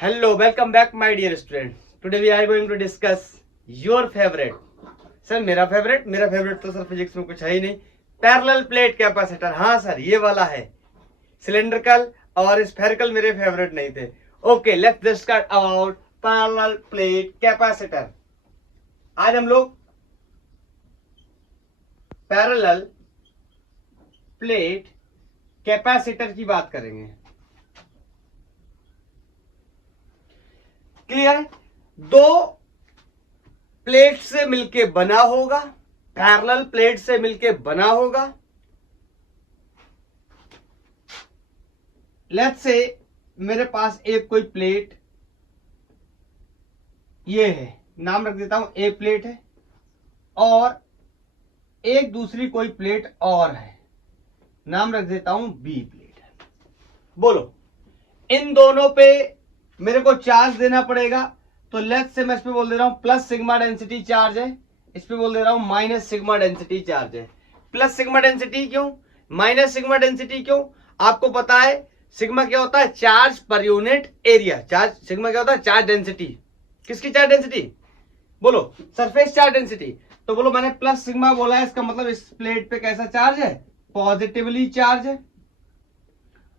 Hello, welcome back my dear student. Today we are going to discuss your favorite. Sir मेरा favourite तो sir physics में कुछ है ही नहीं. Parallel plate capacitor. हाँ सर ये वाला है. सिलेंड्रिकल और स्फेरिकल मेरे फेवरेट नहीं थे. Okay, let's discuss about parallel plate capacitor. आज हम लोग पैरेलल प्लेट कैपेसिटर की बात करेंगे. क्लियर? दो प्लेट से मिलके बना होगा, पैरेलल प्लेट से मिलके बना होगा. लेट्स से मेरे पास एक कोई प्लेट ये है, नाम रख देता हूं ए प्लेट है, और एक दूसरी कोई प्लेट और है, नाम रख देता हूं बी प्लेट है. बोलो, इन दोनों पे मेरे को चार्ज देना पड़ेगा. तो लेट्स से मैं इस पे बोल दे रहा हूं प्लस सिग्मा डेंसिटी चार्ज है, इस पे बोल दे रहा हूं माइनस सिग्मा डेंसिटी चार्ज है. प्लस सिग्मा डेंसिटी क्यों, माइनस सिग्मा डेंसिटी क्यों? आपको पता है सिग्मा क्या होता है? Charge per unit area. Charge sigma क्या होता है? Charge density. किसकी चार्ज डेंसिटी? बोलो, सरफेस चार्ज डेंसिटी. तो बोलो मैंने प्लस सिग्मा बोला है, इसका मतलब इस प्लेट पे कैसा चार्ज है? पॉजिटिवली चार्ज है.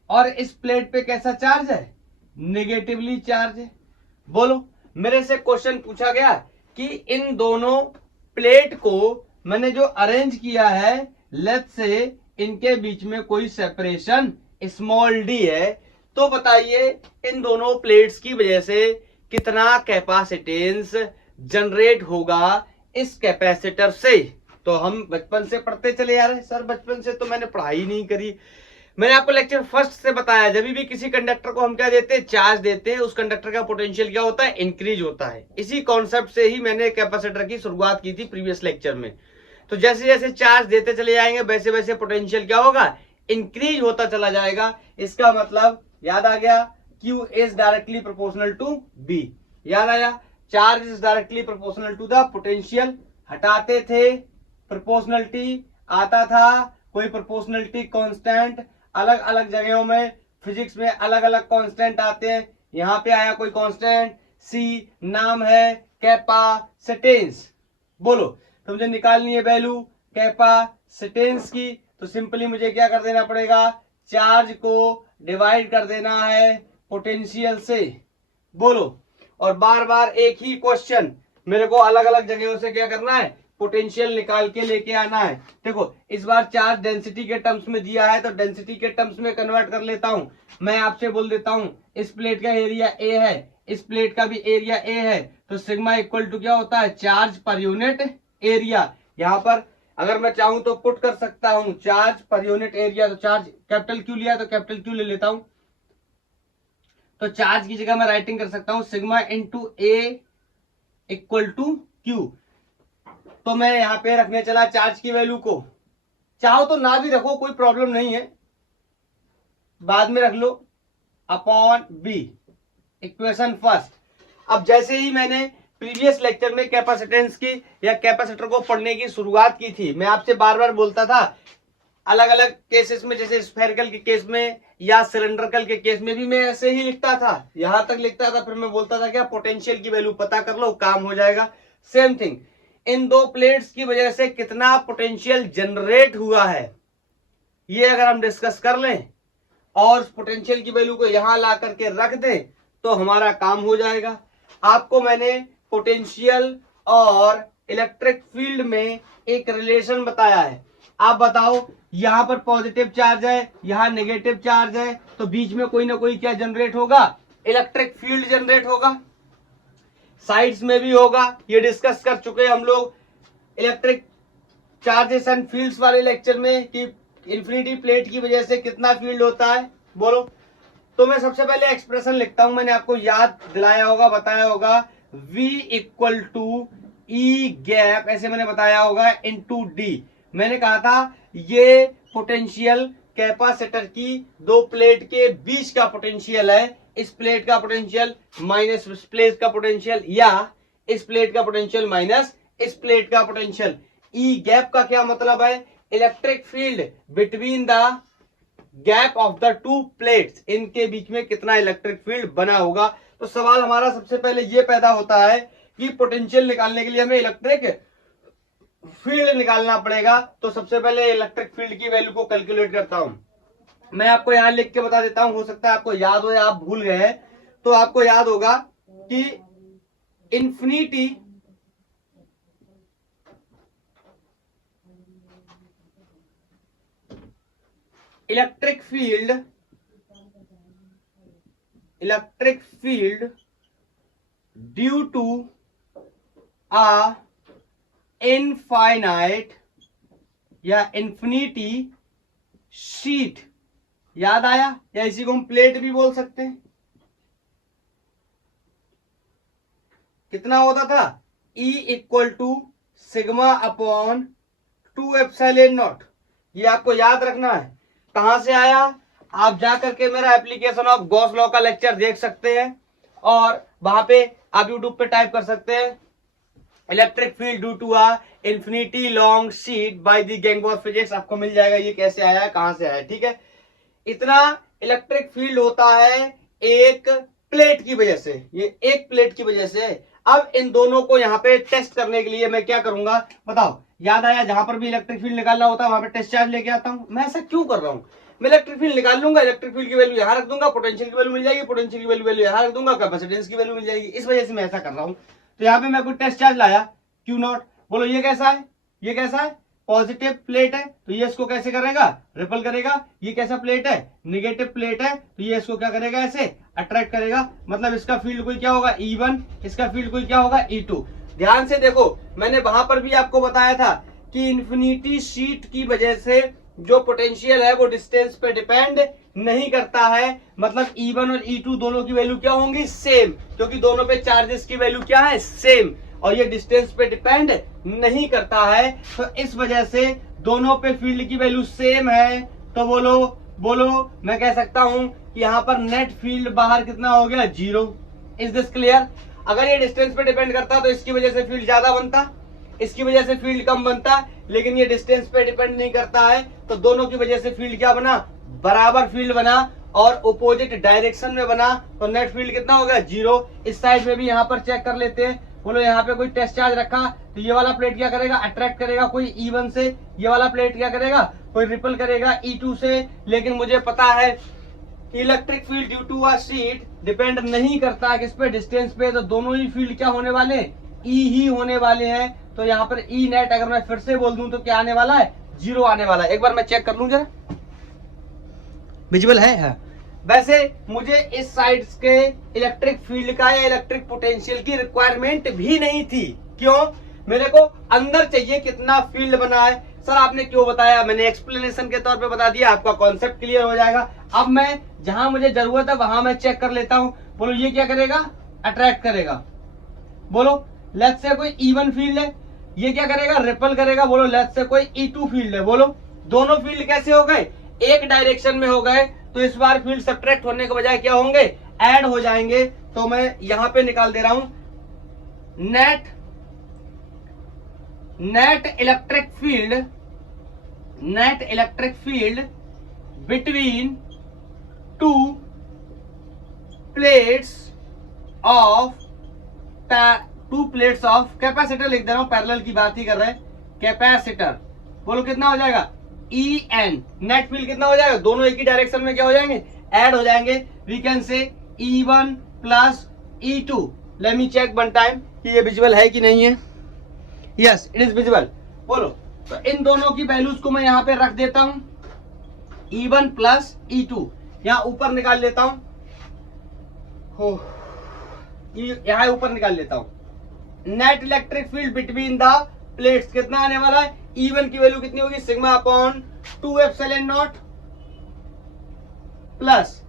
और इस प्लेट पे कैसा चार्ज है? नेगेटिवली चार्ज है. बोलो, मेरे से क्वेश्चन पूछा गया कि इन दोनों प्लेट को मैंने जो अरेंज किया है, लेट्स से इनके बीच में कोई सेपरेशन स्मॉल डी है, तो बताइए इन दोनों प्लेट्स की वजह से कितना कैपेसिटेंस जनरेट होगा इस कैपेसिटर से. तो हम बचपन से पढ़ते चले आ रहे. सर बचपन से तो मैंने पढ़ाई नहीं करी. मैंने आपको लेक्चर फर्स्ट से बताया, जब भी किसी कंडक्टर को हम क्या देते हैं? चार्ज देते हैं. उस कंडक्टर का पोटेंशियल क्या होता है? इंक्रीज होता है. इसी कॉन्सेप्ट से ही मैंने कैपेसिटर की शुरुआत की थी प्रीवियस लेक्चर में. तो जैसे जैसे चार्ज देते चले जाएंगे वैसे वैसे पोटेंशियल क्या होगा? इंक्रीज होता चला जाएगा. इसका मतलब याद आ गया, Q is directly proportional to B. याद आया, charge is directly proportional to the potential. हटाते थे प्रोपोर्शनलिटी, आता था कोई प्रोपोर्शनलिटी कांस्टेंट. अलग अलग जगहों में फिजिक्स में अलग अलग कांस्टेंट आते हैं. यहां पे आया कोई कांस्टेंट C, नाम है कैपेसिटेंस. बोलो, तो मुझे निकालनी है वैल्यू कैपेसिटेंस की. तो सिंपली मुझे क्या कर देना पड़ेगा? चार्ज को डिवाइड कर देना है पोटेंशियल से. बोलो, और बार बार एक ही क्वेश्चन मेरे को अलग अलग जगहों से क्या करना है? पोटेंशियल निकाल के लेके आना है. देखो, इस बार चार्ज डेंसिटी के टर्म्स में दिया है, तो डेंसिटी के टर्म्स में कन्वर्ट कर लेता हूं. मैं आपसे बोल देता हूं इस प्लेट का एरिया ए है, इस प्लेट का भी एरिया ए है. तो सिग्मा इक्वल टू क्या होता है? Charge per unit area. यहां पर अगर मैं चाहूं तो पुट कर सकता हूं चार्ज पर यूनिट एरिया. तो चार्ज कैपिटल क्यू लिया तो कैपिटल क्यू ले लेता हूं. तो चार्ज की जगह मैं राइटिंग कर सकता हूं sigma into A equal to Q. तो मैं यहां पे रखने चला चार्ज की वैल्यू को. चाहो तो ना भी रखो, कोई प्रॉब्लम नहीं है, बाद में रख लो, अपॉन बी. Equation first. अब जैसे ही मैंने प्रीवियस लेक्चर में कैपेसिटेंस की या कैपेसिटर को पढ़ने की शुरुआत की थी, मैं आपसे बार बार बोलता था अलग अलग केसेस में, जैसे स्फेरिकल के केस में या सिलेंड्रिकल के केस में भी मैं ऐसे ही लिखता था, यहां तक लिखता था. फिर मैं बोलता था क्या? पोटेंशियल की वैल्यू पता कर लो, काम हो जाएगा. सेम थिंग, इन दो प्लेट्स की वजह से कितना पोटेंशियल जनरेट हुआ है, ये अगर हम डिस्कस कर लें और पोटेंशियल की वैल्यू को यहां ला करके रख दें तो हमारा काम हो जाएगा. आपको मैंने पोटेंशियल और इलेक्ट्रिक फील्ड में एक रिलेशन बताया है. आप बताओ, यहां पर पॉजिटिव चार्ज है, यहां नेगेटिव चार्ज है, तो बीच में कोई ना कोई क्या जनरेट होगा? इलेक्ट्रिक फील्ड जनरेट होगा. साइड्स में भी होगा. ये डिस्कस कर चुके हम लोग इलेक्ट्रिक चार्जेस एंड फील्ड्स वाले लेक्चर में कि इंफिनिटी प्लेट की वजह से कितना फील्ड होता है. बोलो, तो मैं सबसे पहले एक्सप्रेशन लिखता हूं. मैंने आपको याद दिलाया होगा, बताया होगा, V equal to E gap, ऐसे मैंने बताया होगा, इनटू डी. मैंने कहा था ये पोटेंशियल कैपेसिटर की दो प्लेट के बीच का पोटेंशियल है. इस प्लेट का पोटेंशियल माइनस इस प्लेट का पोटेंशियल, या इस प्लेट का पोटेंशियल माइनस इस प्लेट का पोटेंशियल. ई गैप का क्या मतलब है? Electric field between the gap of the two plates, इनके बीच में कितना इलेक्ट्रिक फील्ड बना होगा. तो सवाल हमारा सबसे पहले ये पैदा होता है कि पोटेंशियल निकालने के लिए हमें इलेक्ट्रिक फील्ड निकालना पड़ेगा। तो सबसे पहले इलेक्ट्रिक फील्ड की वैल्यू को कैलकुलेट करता हूं। मैं आपको यहां लिख के बता देता हूं, हो सकता है आपको याद हो या आप भूल गए हैं। तो आपको याद होगा कि infinity electric field due to a infinite या इन्फिनिटी शीट, याद आया? या इसी को हम प्लेट भी बोल सकते हैं। कितना होता था? E equal to sigma upon 2 epsilon naught. ये आपको याद रखना है। कहां से आया? आप जाकर के मेरा एप्लीकेशन ऑफ गॉस लॉ का लेक्चर देख सकते हैं और वहां पे आप यूट्यूब पे टाइप कर सकते हैं electric field due to a infinity long sheet by the gang boss physics, आपको मिल जाएगा ये कैसे आया है, कहां से आया है। ठीक है, इतना इलेक्ट्रिक फील्ड होता है एक प्लेट की वजह से, ये एक प्लेट की वजह से। अब इन दोनों को यहाँ पे टेस्ट करने के लिए मैं क्या करूंगा बताओ? याद आया? जहां पर भी इलेक्ट्रिक फील्ड निकालना होता है वहां पे टेस्ट चार्ज लेके आता हूं। मैं ऐसा क्यों कर रहा हूं? मैं इलेक्ट्रिक फील्ड निकाल लूंगा, इलेक्ट्रिक फील्ड की वैल्यू यहाँ रख दूंगा, पोटेंशियल की वैल्यू मिल जाएगी, पोटेंशियल की वैल्यू यहाँ रख दूंगा, कैपेसिटेंस की वैल्यू मिल जाएगी। इस वजह से मैं ऐसा कर रहा हूं। तो यहाँ पे मैं कोई टेस्ट चार्ज लाया, क्यू नॉट। बोलो ये कैसा है? ये कैसा है? पॉजिटिव प्लेट है, तो ये इसको कैसे करेगा? रिपल करेगा। ये कैसा प्लेट है? निगेटिव प्लेट है, तो ये इसको क्या करेगा? ऐसे अट्रैक्ट करेगा। मतलब इसका फील्ड कोई क्या होगा? E1, इसका फील्ड कोई क्या होगा? E2। ध्यान से देखो, मैंने वहां पर भी आपको बताया था कि इन्फिनिटी शीट की वजह से जो पोटेंशियल है वो डिस्टेंस पे डिपेंड नहीं करता है। मतलब E1 और E2 दोनों की वैल्यू क्या होंगी? सेम, क्योंकि दोनों पे चार्जेस की वैल्यू क्या है? सेम, और ये डिस्टेंस पे डिपेंड नहीं करता है। तो इस वजह से दोनों पे फील्ड की वैल्यू सेम है। तो बोलो मैं कह सकता हूं कि यहां पर नेट फील्ड बाहर कितना हो गया? 0। Is this clear? अगर ये डिस्टेंस पे डिपेंड करता तो इसकी वजह से फील्ड ज्यादा बनता, इसकी वजह से फील्ड कम बनता, लेकिन ये डिस्टेंस पे डिपेंड नहीं करता है। तो दोनों की वजह से फील्ड क्या बना? बराबर फील्ड बना और अपोजिट डायरेक्शन में बना। तो नेट फील्ड कितना हो गया? 0। इस साइड में भी यहाँ पर चेक कर लेते हैं। बोलो यहाँ पे कोई टेस्ट चार्ज रखा, तो ये वाला प्लेट क्या करेगा? अट्रैक्ट करेगा कोई E1 से। ये वाला प्लेट क्या करेगा? कोई रिपल करेगा E2 से। लेकिन मुझे पता है electric field due to a sheet depend नहीं करता किस पे? डिस्टेंस पे। तो दोनों ही फील्ड क्या होने वाले हैं? E ही होने वाले हैं। तो यहाँ पर E नेट अगर मैं फिर से बोल दूं तो क्या आने वाला है? 0 आने वाला है। एक बार मैं चेक कर लूं जरा, विजिबल है? हाँ। वैसे मुझे इस साइड के इलेक्ट्रिक फील्ड का या इलेक्ट्रिक पोटेंशियल की रिक्वायरमेंट भी नहीं थी। क्यों? मेरे को अंदर चाहिए कितना फील्ड बना है। सर आपने क्यों बताया? मैंने एक्सप्लेनेशन के तौर पे बता दिया, आपका कॉन्सेप्ट क्लियर हो जाएगा। अब मैं जहां मुझे जरूरत है वहां मैं चेक कर लेता हूं। बोलो ये क्या करेगा? अट्रैक्ट करेगा। बोलो लेफ्ट से कोई E1 फील्ड है, ये क्या करेगा? रिपल करेगा। बोलो लेफ्ट से कोई E2 फील्ड है। बोलो दोनों फील्ड कैसे हो गए? एक डायरेक्शन में हो गए। तो इस बार फील्ड सब्ट्रैक्ट होने के बजाय क्या होंगे? ऐड हो जाएंगे। तो मैं यहां पे निकाल दे रहा हूं net electric field between two plates of capacitor लिख दे रहा हूं, पैरेलल की बात ही कर रहे हैं। कैपेसिटर। बोलो कितना हो जाएगा? En। नेट फील्ड कितना हो जाएगा? दोनों एक ही डायरेक्शन में क्या हो जाएंगे? ऐड हो जाएंगे। We can say E1 plus E2। Let me check one time कि ये विजुअल है कि नहीं है। Yes it is visual. बोलो तो इन दोनों की वैल्यूज को मैं यहाँ पे रख देता हूं। E1 प्लस E2 यहाँ ऊपर निकाल लेता हूं, यहाँ ऊपर निकाल लेता हूं। Net electric field between the plates कितना आने वाला है? E1 की वैल्यू कितनी होगी? Sigma upon 2 epsilon not plus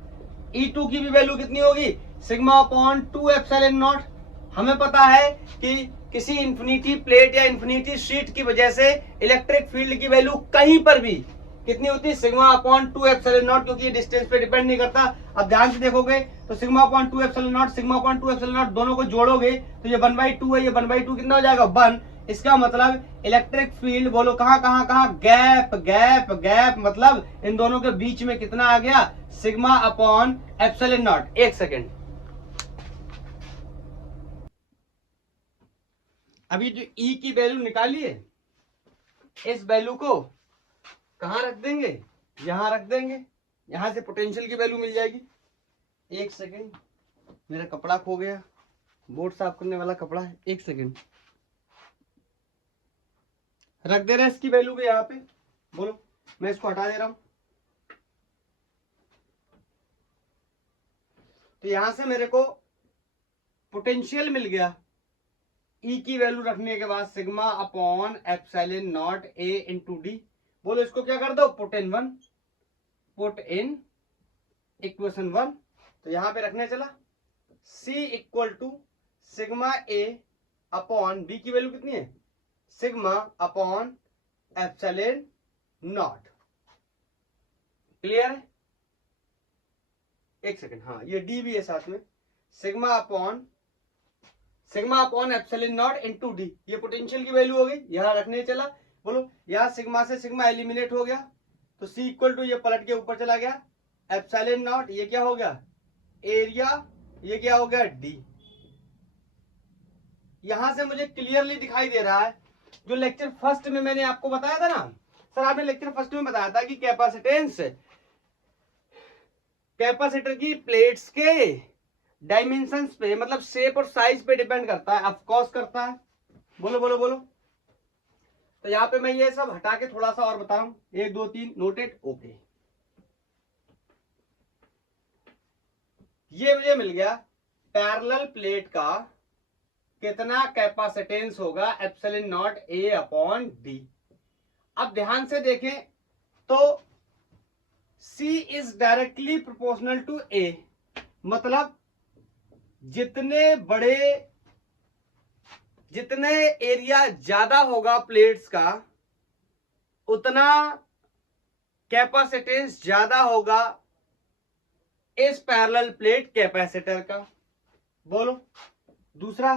E2 की भी वैल्यू कितनी होगी? Sigma upon 2 epsilon not. हमें पता है कि किसी इंफिनिटी प्लेट या इंफिनिटी शीट की वजह से इलेक्ट्रिक फील्ड की वैल्यू कहीं पर भी कितनी होती है? सिग्मा अपॉन 2 एप्सिलॉन नॉट, क्योंकि ये डिस्टेंस पे डिपेंड नहीं करता। अब ध्यान से देखोगे तो sigma upon 2 epsilon not, sigma upon 2 epsilon not दोनों को जोड़ोगे तो ये 1/2 है। ये 1/2 कितना हो जाएगा? 1। इसका मतलब इलेक्ट्रिक फील्ड बोलो कहां? गैप मतलब इन दोनों के बीच में कितना आ गया? Sigma upon epsilon not. एक सेकेंड, अभी जो ई की वैल्यू निकाली है, इस वैल्यू को कहाँ रख देंगे, यहां रख देंगे, यहां से पोटेंशियल की वैल्यू मिल जाएगी। एक सेकेंड, मेरा कपड़ा खो गया, बोर्ड साफ करने वाला कपड़ा है, एक सेकेंड। रख दे रहे हैं इसकी वैल्यू को यहाँ पे, बोलो, मैं इसको हटा दे रहा हूं। तो यहां से मेरे को पोटेंशियल मिल गया, ई की वैल्यू रखने के बाद sigma upon epsilon naught A into D. बोलो इसको क्या कर दो, पुट इन इक्वेशन 1। तो यहां पे रखने चला C equal to sigma A upon B की वैल्यू कितनी है, sigma upon epsilon naught. Clear है? एक सेकंड, हाँ ये डी भी है साथ में, sigma upon epsilon not into D. ये पोटेंशियल की वैल्यू हो गई, यहां रखने चला। बोलो यहां सिग्मा से सिग्मा एलिमिनेट हो गया, तो C इक्वल टू ये पलट के ऊपर चला गया, एप्सिलॉन नॉट ये क्या हो गया, एरिया, ये क्या हो गया, डी। यहां से मुझे क्लियरली दिखाई दे रहा है, जो लेक्चर फर्स्ट में मैंने आपको बताया था ना सर, आपने लेक्चर फर्स्ट में बताया था कि कैपेसिटर की प्लेट्स के डायमेंशंस पे, मतलब शेप और साइज पे डिपेंड करता है, ऑफ कोर्स करता है। बोलो बोलो बोलो। तो यहाँ पे मैं ये सब हटा के थोड़ा सा और बताऊं, 1 2 3 नोटेड, ओके। ये मुझे मिल गया पैरेलल प्लेट का कितना कैपेसिटेंस होगा, epsilon naught A upon D. अब ध्यान से देखें तो C is directly proportional to A, मतलब जितने एरिया ज्यादा होगा प्लेट्स का, उतना कैपेसिटेंस ज्यादा होगा इस पैरेलल प्लेट कैपेसिटर का। बोलो दूसरा,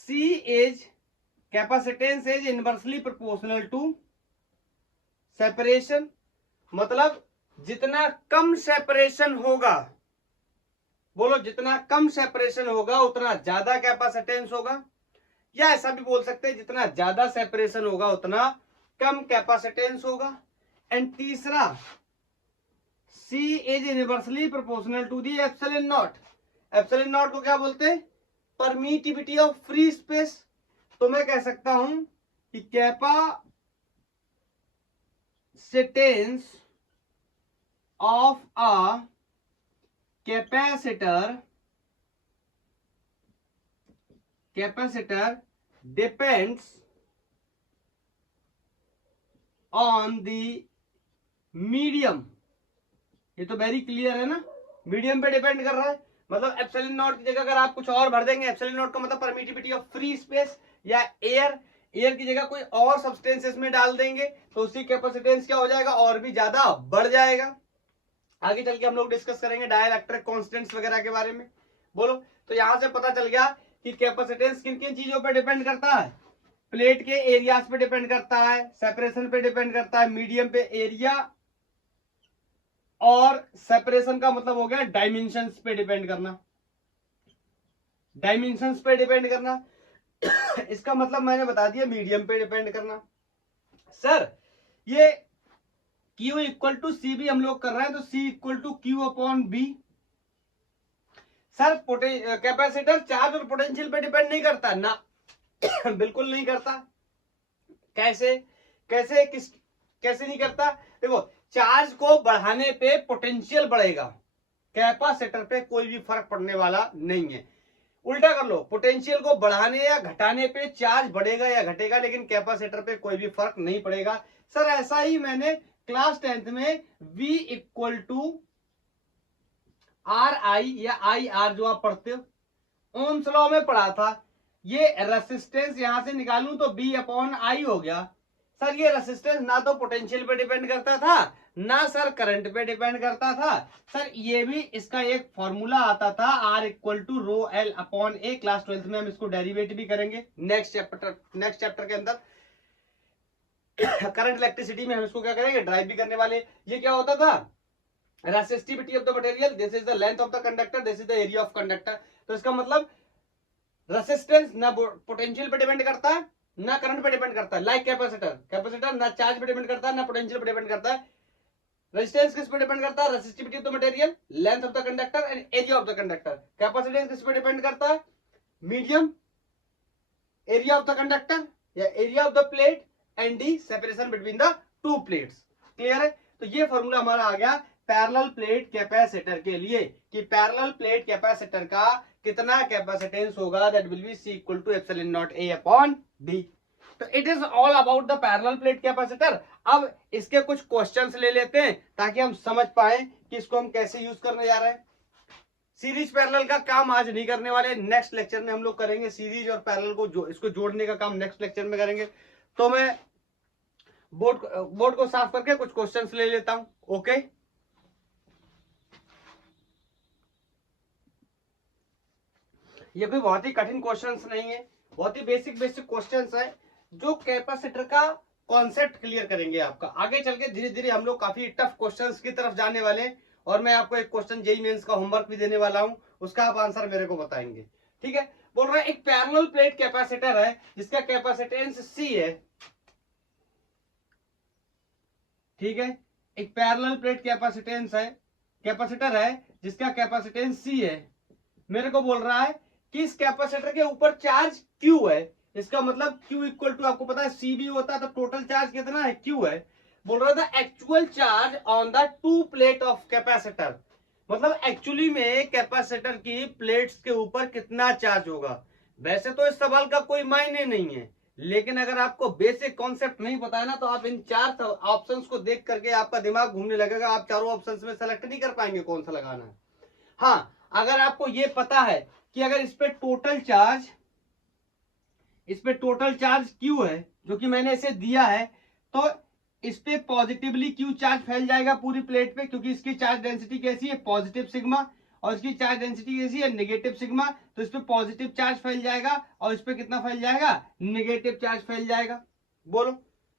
C is capacitance is inversely proportional to separation, मतलब जितना कम सेपरेशन होगा, बोलो जितना कम सेपरेशन होगा उतना ज्यादा कैपेसिटेंस होगा, या ऐसा भी बोल सकते हैं जितना ज्यादा सेपरेशन होगा उतना कम कैपेसिटेंस होगा। एंड तीसरा, C is inversely proportional to the epsilon naught. Epsilon naught को क्या बोलते हैं, परमिटिविटी ऑफ फ्री स्पेस। तो मैं कह सकता हूं कि capacitance of a capacitor depends on the medium। ये तो वेरी क्लियर है ना, मीडियम पे डिपेंड कर रहा है, मतलब एप्सिलॉन नॉट की जगह अगर आप कुछ और भर देंगे, एप्सिलॉन नॉट का मतलब परमिटिविटी ऑफ फ्री स्पेस या एयर की जगह कोई और सब्सटेंस इसमें डाल देंगे तो उसकी कैपेसिटेंस क्या हो जाएगा, और भी ज्यादा बढ़ जाएगा। आगे चल के हम लोग डिस्कस करेंगे डाइलेक्ट्रिक कांस्टेंट्स वगैरह के बारे में। बोलो, तो यहां से पता चल गया कि कैपेसिटेंस किन किन चीजों पे डिपेंड करता है, प्लेट के एरियाज पे डिपेंड करता है, सेपरेशन पे डिपेंड करता है, मीडियम पे एरिया, और सेपरेशन का मतलब हो गया डायमेंशंस पे डिपेंड करना, डायमेंशंस पे डिपेंड करना। इसका मतलब मैंने बता दिया मीडियम पे डिपेंड करना। सर ये Q इक्वल टू सी भी हम लोग कर रहे हैं, तो C equal to Q upon B. Sir capacitor charge और पोटेंशियल पे डिपेंड नहीं करता ना, बिल्कुल नहीं करता। कैसे नहीं करता, देखो चार्ज को बढ़ाने पे पोटेंशियल बढ़ेगा, कैपेसिटर पे कोई भी फर्क पड़ने वाला नहीं है। उल्टा कर लो, पोटेंशियल को बढ़ाने या घटाने पे चार्ज बढ़ेगा या घटेगा, लेकिन कैपेसिटर पे कोई भी फर्क नहीं पड़ेगा। सर ऐसा ही मैंने क्लास 10th में V equal to R I या आई आर जो आप पढ़ते हो ओम्स लॉ में पढ़ा था, ये रेसिस्टेंस यहां से निकालूं तो B अपॉन आई हो गया। सर ये रेसिस्टेंस ना तो पोटेंशियल पे डिपेंड करता था ना सर करंट पे डिपेंड करता था। सर ये भी इसका एक फॉर्मूला आता था R equal to rho L upon A, class 12th में हम इसको डेरिवेट भी करेंगे नेक्स्ट चैप्टर के अंदर। करंट इलेक्ट्रिसिटी में हम इसको क्या करेंगे, ड्राइव भी करने वाले। ये क्या होता था, resistivity of the material, this is the length of the conductor, this is the area of conductor. तो इसका मतलब रेसिस्टेंस ना पोटेंशियल पे डिपेंड करता है ना करंट पे डिपेंड करता है। लाइक कैपेसिटर, कैपेसिटर ना चार्ज पे डिपेंड करता है ना पोटेंशियल पे डिपेंड करता है। रेजिस्टेंस किस पे डिपेंड करता है? Resistivity of the material, length of the conductor and area of the conductor. Capacitance किस पे डिपेंड करता है? Medium, area of the conductor या area of the plate and the separation between the two plates. Clear है? तो ये formula हमारा आ गया पैरेलल प्लेट कैपेसिटर के लिए कि पैरेलल प्लेट कैपेसिटर का कितना कैपेसिटेंस होगा, that will be C equal to epsilon naught A upon B. तो it is all about the parallel plate capacitor. अब इसके कुछ क्वेश्चंस ले लेते हैं ताकि हम समझ पाए कि इसको हम कैसे यूज करने जा रहे हैं। सीरीज पैरेलल का काम आज नहीं करने वाले, नेक्स्ट लेक्चर में हम लोग करेंगे। सीरीज और पैरेलल को इसको जोड़ने का काम नेक्स्ट लेक्चर में करेंगे। तो मैं बोर्ड को साफ करके कुछ क्वेश्चंस ले लेता हूं। ओके, ये कोई बहुत ही कठिन क्वेश्चंस नहीं है, बहुत ही बेसिक बेसिक क्वेश्चंस है जो कैपेसिटर का कॉन्सेप्ट क्लियर करेंगे आपका। आगे चल के धीरे धीरे हम लोग काफी टफ क्वेश्चंस की तरफ जाने वाले हैं और मैं आपको एक क्वेश्चन जेईई मेंस का होमवर्क भी देने वाला हूं, उसका आप आंसर मेरे को बताएंगे। ठीक है, बोल रहा है एक पैरेलल प्लेट कैपेसिटर है जिसका कैपेसिटेंस C है। ठीक है, एक पैरेलल प्लेट कैपेसिटर है जिसका कैपेसिटेंस C है। मेरे को बोल रहा है कि इस कैपेसिटर के ऊपर चार्ज Q है। इसका मतलब Q इक्वल टू, आपको पता है C भी होता है तो टोटल चार्ज कितना है? Q है। बोल रहा था actual charge on the two plate of capacitor, मतलब एक्चुअली में कैपेसिटर की प्लेट्स के ऊपर कितना चार्ज होगा। वैसे तो इस सवाल का कोई मायने नहीं है, लेकिन अगर आपको बेसिक कॉन्सेप्ट नहीं पता है ना तो आप इन चार ऑप्शंस को देख करके आपका दिमाग घूमने लगेगा, आप चारों ऑप्शंस में सेलेक्ट नहीं कर पाएंगे कौन सा लगाना है। हाँ, अगर आपको ये पता है कि अगर इस पे टोटल चार्ज Q है जो कि मैंने इसे दिया है, तो इस पे पॉजिटिवली Q चार्ज फैल जाएगा पूरी प्लेट पे, क्योंकि इसकी चार्ज डेंसिटी कैसी है? पॉजिटिव सिग्मा, और इसकी चार्ज डेंसिटी कैसी है? Negative sigma. तो इस पे पॉजिटिव चार्ज फैल जाएगा और इस पे कितना फैल जाएगा? नेगेटिव चार्ज फैल जाएगा। बोलो,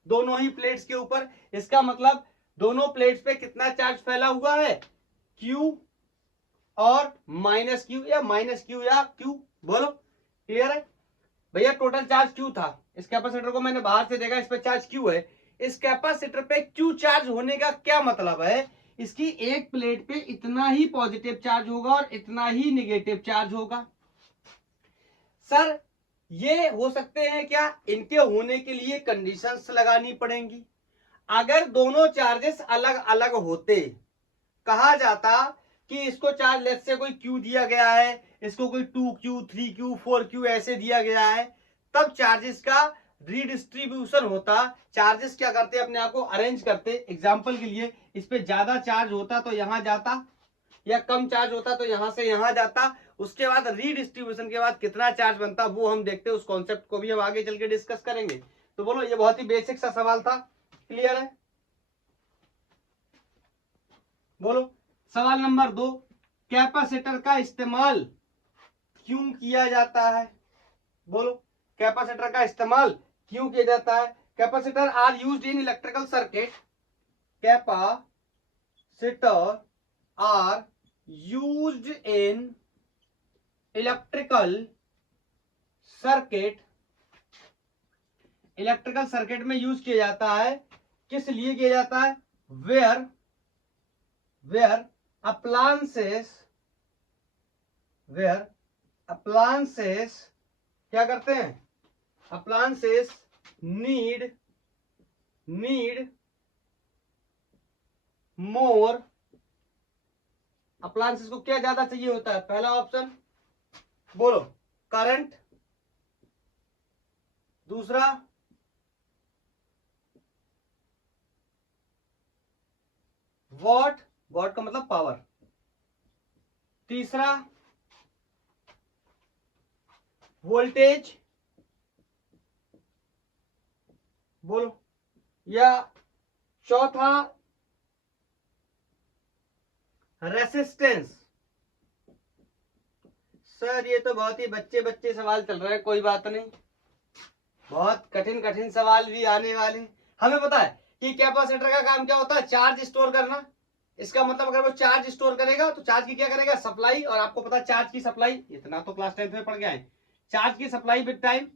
दोनों ही प्लेट्स के ऊपर। इसका मतलब दोनों प्लेट्स पे कितना चार्ज फैला हुआ है? Q और -Q या -Q या Q। बोलो, क्लियर है भैया? टोटल चार्ज Q था, इस कैपेसिटर को मैंने बाहर से देखा, इस पे चार्ज Q है। इस कैपेसिटर पे Q चार्ज होने का क्या मतलब है? इसकी एक प्लेट पे इतना ही पॉजिटिव चार्ज होगा और इतना ही नेगेटिव चार्ज होगा। सर ये हो सकते हैं क्या? इनके होने के लिए कंडीशंस लगानी पड़ेंगी। अगर दोनों चार्जेस अलग अलग होते, कहा जाता कि इसको चार्ज लेट से कोई Q दिया गया है, इसको कोई 2Q 3Q 4Q ऐसे दिया गया है, तब चार्जेस का रीडिस्ट्रीब्यूशन होता। चार्जेस क्या करते? अपने आप को अरेंज करते। एग्जांपल के लिए इस पे ज्यादा चार्ज होता तो यहां जाता, या कम चार्ज होता तो यहां से यहां जाता। उसके बाद रीडिस्ट्रीब्यूशन के बाद कितना चार्ज बनता वो हम देखते हैं। उस कॉन्सेप्ट को भी हम आगे चल के डिस्कस करेंगे। तो बोलो, ये बहुत ही बेसिक सा सवाल था। क्लियर है? बोलो, सवाल नंबर 2, कैपेसिटर का इस्तेमाल क्यों किया जाता है? बोलो, कैपेसिटर का इस्तेमाल क्यों किया जाता है? Capacitor are used in electrical circuit. Capacitor are used in electrical circuit. Electrical circuit में यूज किया जाता है। किस लिए किया जाता है? where appliances क्या करते हैं? appliances need more। appliances को क्या ज्यादा चाहिए होता है? पहला ऑप्शन बोलो, करंट। दूसरा वॉट का मतलब पावर। तीसरा वोल्टेज। बोलो, या चौथा रेसिस्टेंस। सर ये तो बहुत ही बच्चे सवाल चल रहे हैं, कोई बात नहीं, बहुत कठिन सवाल भी आने वाले हैं। हमें पता है कि कैपेसिटर का काम क्या होता है? चार्ज स्टोर करना। इसका मतलब अगर वो चार्ज स्टोर करेगा तो चार्ज की क्या करेगा? सप्लाई। और आपको पता है चार्ज की सप्लाई, इतना तो क्लास 10th में पढ़ गए हैं चार्ज की सप्लाई विद टाइम,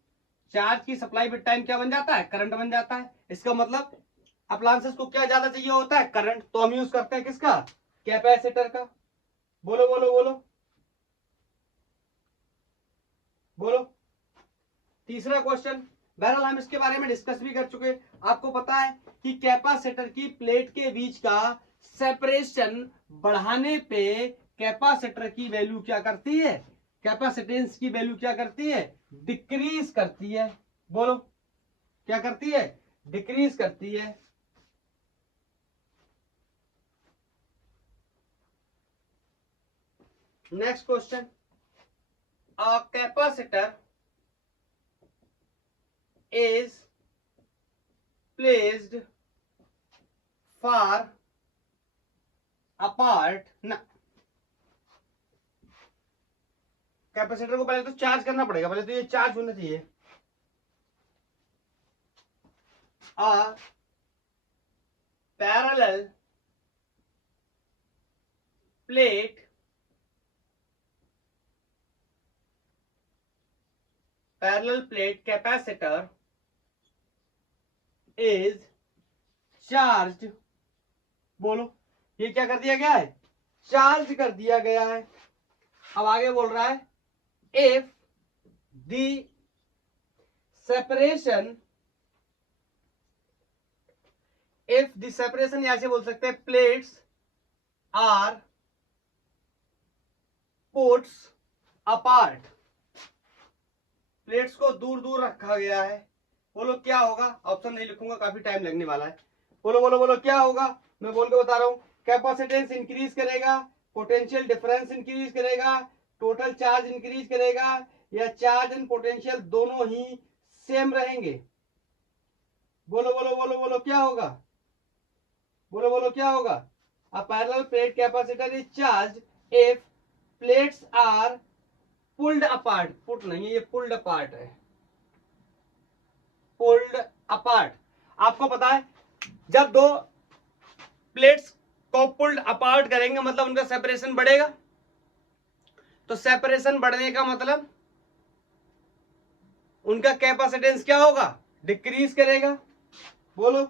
चार्ज की सप्लाई विद टाइम क्या बन जाता है, करंट बन जाता है। इसका मतलब अप्लायंसेस को क्या ज्यादा चाहिए होता है, करंट, तो हम यूज करते हैं किसका, कैपेसिटर का। बोलो बोलो बोलो बोलो। तीसरा क्वेश्चन, बहरहाल हम इसके बारे में डिस्कस भी कर चुके। आपको पता है कि कैपेसिटर की प्लेट के बीच का सेपरेशन बढ़ाने पे कैपेसिटर की वैल्यू क्या करती है, कैपेसिटेंस की वैल्यू क्या करती है, डिक्रीज करती है। बोलो क्या करती है, डिक्रीज करती है। Next question, a capacitor is placed far apart ना, कैपेसिटर को पहले तो चार्ज करना पड़ेगा, पहले तो ये चार्ज होना चाहिए। a parallel plate capacitor is charged, बोलो ये क्या कर दिया गया है, चार्ज कर दिया गया है। अब आगे बोल रहा है if the separation, ऐसे बोल सकते हैं, plates are puts apart, plates को दूर दूर रखा गया है। बोलो क्या होगा, ऑप्शन नहीं लिखूंगा, काफी टाइम लगने वाला है। बोलो बोलो बोलो क्या होगा, मैं बोल के बता रहा हूं, कैपेसिटेंस इंक्रीज करेगा, पोटेंशियल डिफरेंस इंक्रीज करेगा, टोटल चार्ज इंक्रीज करेगा, या चार्ज एंड पोटेंशियल दोनों ही सेम रहेंगे। बोलो बोलो बोलो बोलो क्या होगा, बोलो बोलो क्या होगा। A parallel plate capacitor is charge if plates are pulled apart, put नहीं है ये, पुल्ड अपार्ट है, पुल्ड अपार्ट। आपको पता है जब दो प्लेट्स को पुल्ड अपार्ट करेंगे मतलब उनका सेपरेशन बढ़ेगा, तो सेपरेशन बढ़ने का मतलब उनका कैपेसिटेंस क्या होगा, डिक्रीज करेगा। बोलो,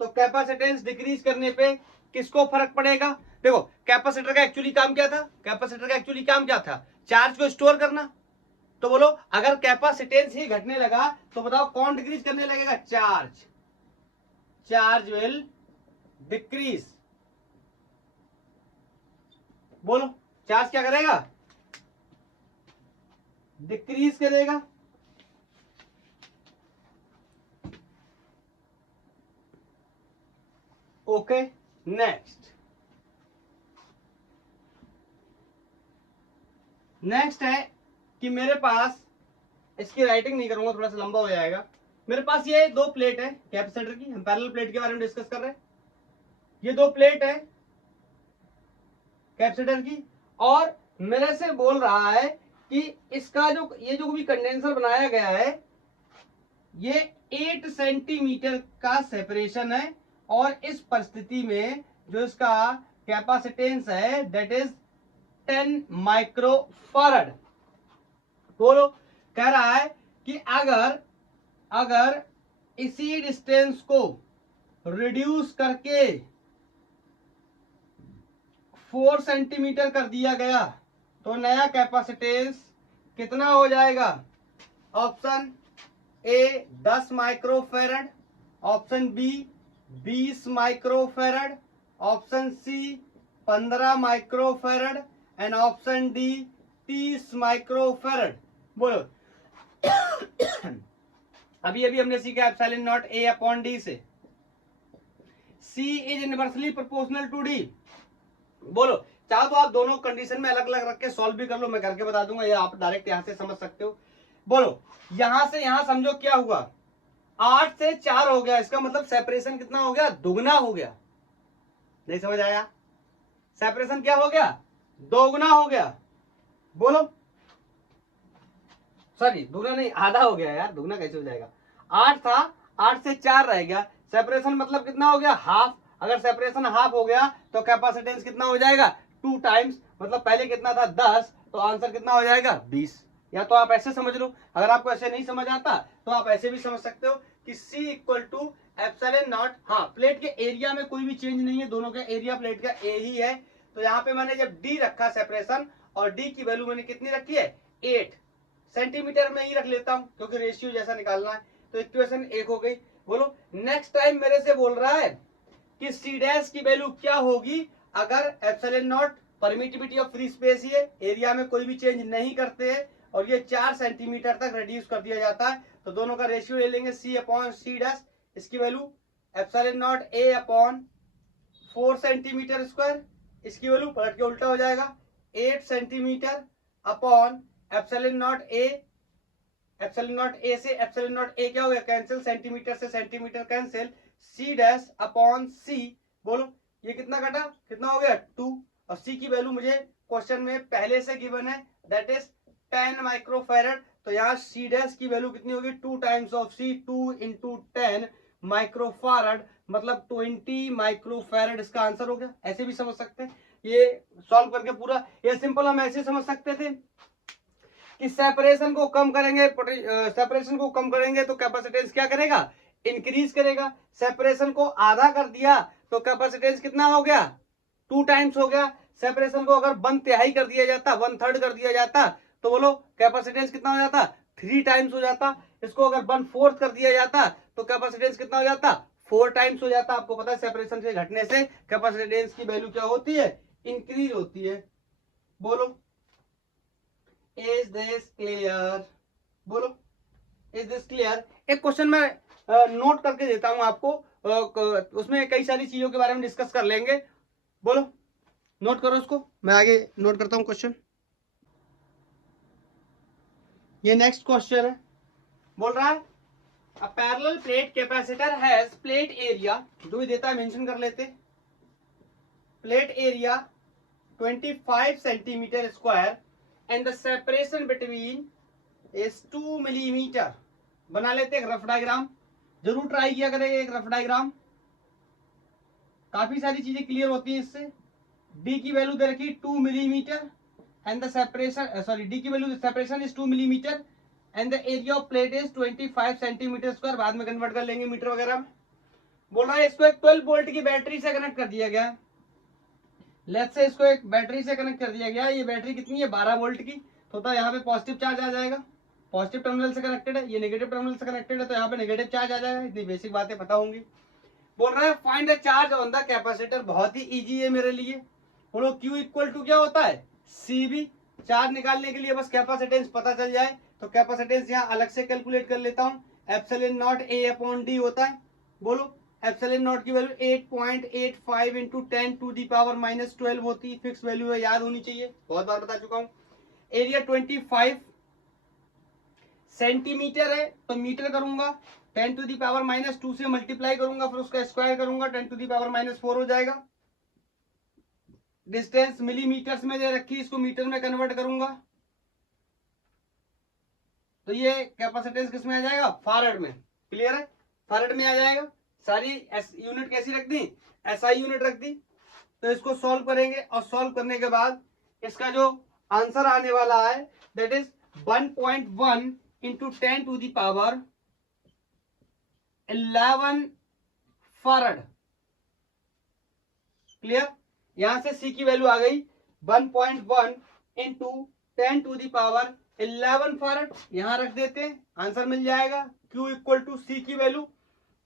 तो कैपेसिटेंस डिक्रीज करने पे किसको फर्क पड़ेगा। देखो कैपेसिटर का एक्चुअली काम क्या था, कैपेसिटर का एक्चुअली काम क्या था, चार्ज को स्टोर करना। तो बोलो अगर कैपेसिटेंस ही घटने लगा तो बताओ कौन डिक्रीज करने लगेगा, चार्ज, चार्ज विल डिक्रीज। बोलो चार्ज क्या करेगा, डिक्रीज करेगा। ओके नेक्स्ट है कि मेरे पास, इसकी राइटिंग नहीं करूंगा थोड़ा सा लंबा हो जाएगा। मेरे पास ये दो प्लेट है कैपेसिटर की, हम पैरेलल प्लेट के बारे में डिस्कस कर रहे हैं। ये दो प्लेट है कैपेसिटर की, और मेरे से बोल रहा है कि इसका जो ये जो भी कंडेंसर बनाया गया है ये 8 सेंटीमीटर का सेपरेशन है, और इस परिस्थिति में जो इसका कैपेसिटेंस है दैट इज 10 माइक्रोफैराड। बोलो कह रहा है कि अगर इसी डिस्टेंस को रिड्यूस करके 4 सेंटीमीटर कर दिया गया तो नया कैपेसिटेंस कितना हो जाएगा। Option A 10 microfarad, option B 20 microfarad, option C 15 microfarad and option D 30 microfarad. बोलो अभी हमने सीखा epsilon naught A upon D से, C is inversely proportional to D. बोलो चाहो तो आप दोनों कंडीशन में अलग अलग रख के सॉल्व भी कर लो, मैं करके बता दूंगा, या आप डायरेक्ट यहां से समझ सकते हो। बोलो यहां से यहां समझो क्या हुआ, 8 से 4 हो गया, इसका मतलब सेपरेशन कितना हो गया, दुगना हो गया। नहीं समझ आया, सेपरेशन क्या हो गया, दोगुना हो गया। बोलो सॉरी दुगना नहीं, आधा हो गया यार, दुगना कैसे हो जाएगा। 8 था, 8 से 4 रह गया, सेपरेशन मतलब कितना हो गया, हाफ। अगर सेपरेशन हाफ हो गया तो कैपेसिटेंस कितना हो जाएगा, 2 टाइम्स, मतलब पहले कितना था 10, तो आंसर कितना हो जाएगा 20। या तो आप ऐसे समझ लो, अगर आपको ऐसे नहीं समझ आता तो आप ऐसे भी समझ सकते हो कि C equal to epsilon naught, हाँ प्लेट के एरिया में कोई भी चेंज नहीं है, दोनों का एरिया प्लेट का ए ही है। तो यहाँ पे मैंने जब डी रखा सेपरेशन, और डी की वैल्यू मैंने कितनी रखी है 8 सेंटीमीटर में ही रख लेता हूँ क्योंकि रेशियो जैसा निकालना है। तो इक्वेशन 1 हो गई। बोलो नेक्स्ट टाइम मेरे से बोल रहा है कि सी डैश की वैल्यू क्या होगी अगर epsilon naught permittivity of free space ही है, एरिया में कोई भी चेंज नहीं करते हैं और ये 4 सेंटीमीटर तक रिड्यूस कर दिया जाता है। तो दोनों का रेशियो ले लेंगे C अपॉन सी डैश, इसकी value epsilon naught A upon 4 centimetre square, इसकी वैल्यू पलट के उल्टा हो जाएगा 8 centimetre upon epsilon naught A। Epsilon naught A से एप्सिलॉन नॉट A क्या हो गया कैंसिल, सेंटीमीटर से centimetre cancel, C dash upon C। बोलो ये कितना कटा, कितना हो गया 2, और C की वैल्यू मुझे क्वेश्चन में पहले से गिवन है दैट इज 10 माइक्रोफैरड। तो यहाँ C डैश की वैल्यू कितनी होगी 2 times of C, 2 into 10 microfarad, मतलब 20 माइक्रोफैरड इसका आंसर हो गया। ऐसे भी समझ सकते हैं, ये सॉल्व करके पूरा ये सिंपल हम ऐसे समझ सकते थे कि सेपरेशन को कम करेंगे, सेपरेशन को कम करेंगे तो कैपेसिटेंस क्या करेगा इंक्रीज करेगा। सेपरेशन को आधा कर दिया तो कैपेसिटेंस कितना हो गया 2 टाइम्स हो गया। सेपरेशन को अगर 1/3 कर दिया जाता, 1/3 कर दिया जाता तो बोलो कैपेसिटेंस कितना हो जाता 3 टाइम्स हो जाता। इसको अगर 1/4 कर दिया जाता तो कैपेसिटेंस कितना हो जाता 4 टाइम्स हो जाता। आपको पता है सेपरेशन के घटने से कैपेसिटेंस की वैल्यू क्या होती है इंक्रीज होती है। बोलो इज दिस क्लियर, बोलो इज दिस क्लियर। एक क्वेश्चन में नोट करके देता हूं आपको, उसमें कई सारी चीजों के बारे में डिस्कस कर लेंगे। बोलो नोट करो उसको, मैं आगे नोट करता हूं क्वेश्चन। ये नेक्स्ट क्वेश्चन है, बोल रहा है अ parallel plate capacitor has plate area, जो भी देता है मेंशन कर लेते, plate area 25 centimetre square and the separation between is 2 millimetre. बना लेते एक रफ डायग्राम, जरूर ट्राई किया करेंगे एक रफ डायग्राम, काफी सारी चीजें क्लियर होती हैं इससे। डी की वैल्यू दे रखी 2 millimetre and the separation, sorry D की value separation is 2 millimetre and the area of plate is 25 centimetre square, बाद में कन्वर्ट कर लेंगे मीटर वगैरह में। बोल रहा है इसको एक 12 वोल्ट की बैटरी से कनेक्ट कर दिया गया है। लेट्स से इसको एक बैटरी से कनेक्ट कर दिया गया, ये बैटरी कितनी है 12 वोल्ट की, तो यहाँ पे पॉजिटिव चार्ज आ जाएगा, पॉजिटिव टर्मिनल से कनेक्टेड है, ये नेगेटिव टर्मिनल से कनेक्टेड है तो यहाँ पे नेगेटिव चार्ज आ जाएगा। इतनी बेसिक बातें पता होंगी। बोल रहा है find the charge on the capacitor, बहुत ही इजी है मेरे लिए। बोलो Q इक्वल टू क्या होता है CV, चार्ज निकालने के लिए बस कैपेसिटेंस पता चल जाए तो कैपेसिटेंस यहाँ अलग से कैलकुलेट कर लेता हूँ, epsilon naught A upon D होता है। बोलो एप्सिलॉन नॉट की value 8.85 into 10 to the power -12 होती है, फिक्स वैल्यू है, याद होनी चाहिए, बहुत बार बता चुका हूँ। एरिया 25 सेंटीमीटर है तो मीटर करूंगा, 10 टू दी पावर -2 से मल्टीप्लाई करूंगा, फिर उसका स्क्वायर करूंगा, 10 टू दी पावर -4 हो जाएगा। डिस्टेंस मिलीमीटर्स में दे रखी, इसको मीटर में कन्वर्ट करूंगा तो ये कैपेसिटेंस किस में आ जाएगा फारेड में। क्लियर है, फारेड में आ जाएगा। सारी यूनिट कैसी रख दी SI यूनिट रख दी। तो इसको सॉल्व करेंगे और सॉल्व करने के बाद इसका जो आंसर आने वाला है that is 1.1 into 10 to the power 11 farad. Clear, यहां से C की वैल्यू आ गई 1.1 into 10 to the power 11 farad, यहां रख देते हैं आंसर मिल जाएगा। Q इक्वल टू C की value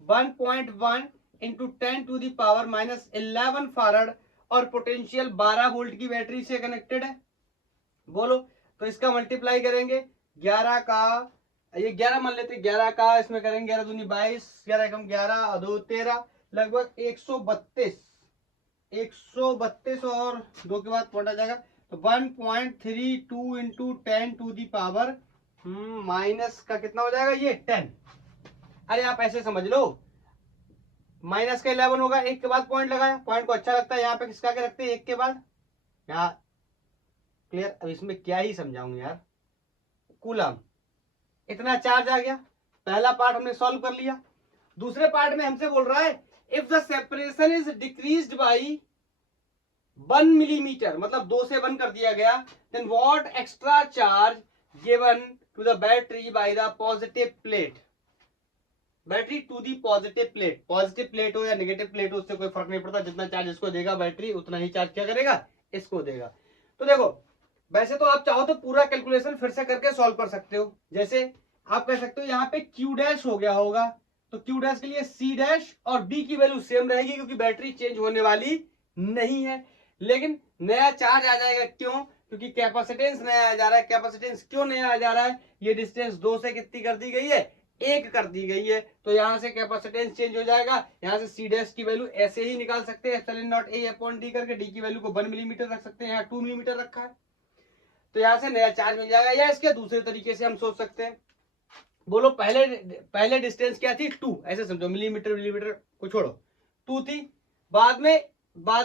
1.1 into 10 to the power -11 farad और पोटेंशियल 12 वोल्ट की बैटरी से कनेक्टेड है। बोलो तो इसका मल्टीप्लाई करेंगे 11 का, ये 11 मान लेते 11 का इसमें करेंगे 11 दूनी 22, 11 कम 11 और 2 13, लगभग 132 और 2 के बाद पॉइंट आ जाएगा तो 1.32 into 10 to the power minus का कितना हो जाएगा ये 10। अरे आप ऐसे समझ लो, माइनस का 11 होगा, एक के बाद पॉइंट लगाया, पॉइंट को अच्छा लगता है यहाँ पे किसका के रखते हैं एक के बाद यहाँ। क्लियर, अब इसमें क्या ही समझाऊंगा यार। कूलम, इतना चार्ज आ गया, पहला पार्ट हमने सॉल्व कर लिया। दूसरे पार्ट में हमसे बोल रहा है if the separation is decreased by 1 millimetre मतलब 2 से 1 कर दिया गया, then what extra charge given to the battery by the positive plate, battery to the positive plate, positive plate हो या नेगेटिव प्लेट हो उससे कोई फर्क नहीं पड़ता, जितना चार्ज इसको देगा बैटरी उतना ही चार्ज क्या करेगा, इसको देगा। तो देखो वैसे तो आप चाहो तो पूरा कैलकुलेशन फिर से करके सॉल्व कर सकते हो, जैसे आप कह सकते हो यहाँ पे क्यू डैश हो गया होगा, तो क्यू डैश के लिए सी डैश और डी की वैल्यू सेम रहेगी क्योंकि बैटरी चेंज होने वाली नहीं है, लेकिन नया चार्ज आ जाएगा, क्यों, क्योंकि कैपेसिटेंस नया आ जा रहा है। कैपेसिटेंस क्यों नया आ जा रहा है, ये डिस्टेंस 2 से कितनी कर दी गई है, 1 कर दी गई है, तो यहां से कैपेसिटेंस चेंज हो जाएगा। यहां से सी डैश की वैल्यू ऐसे ही निकाल सकते हैं, epsilon naught A upon D करके, डी की वैल्यू को 1 मिलीमीटर रख सकते हैं, यहाँ 2 मिलीमीटर रखा है, तो यहां से नया चार्ज मिल जाएगा। या इसके दूसरे तरीके से हम सोच सकते हैं, बोलो पहले डिस्टेंस क्या थी, 2, ऐसे समझो, मिलीमीटर मिलीमीटर को छोड़ो, 2 थी, बाद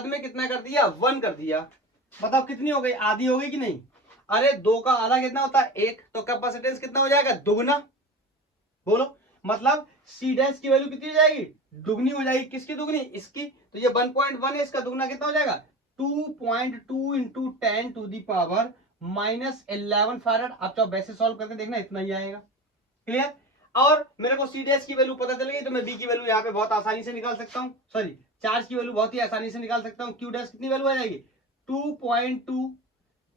में कितना कर दिया, 1 कर दिया, बताओ कितनी हो गई, आधी हो गई कि नहीं, अरे 2 का आधा कितना होता है, 1, तो कैपेसिटेंस कितना हो जाएगा, दुगना, बोलो, मतलब सी डैश की वैल्यू कितनी हो जाएगी, दुगनी हो जाएगी, किसकी दुगनी, इसकी, तो ये 1.1 है, इसका दुगना कितना हो जाएगा, 2.2 into 10 to the power -11 farad. आप चाहो वैसे सॉल्व करके देखना, इतना ही आएगा, क्लियर। और मेरे को सी डैश की वैल्यू पता चल गई तो मैं बी की वैल्यू यहाँ पे बहुत आसानी से निकाल सकता हूँ, सॉरी चार्ज की वैल्यू बहुत ही आसानी से निकाल सकता हूँ। क्यू डैश कितनी वैल्यू आ जाएगी, 2.2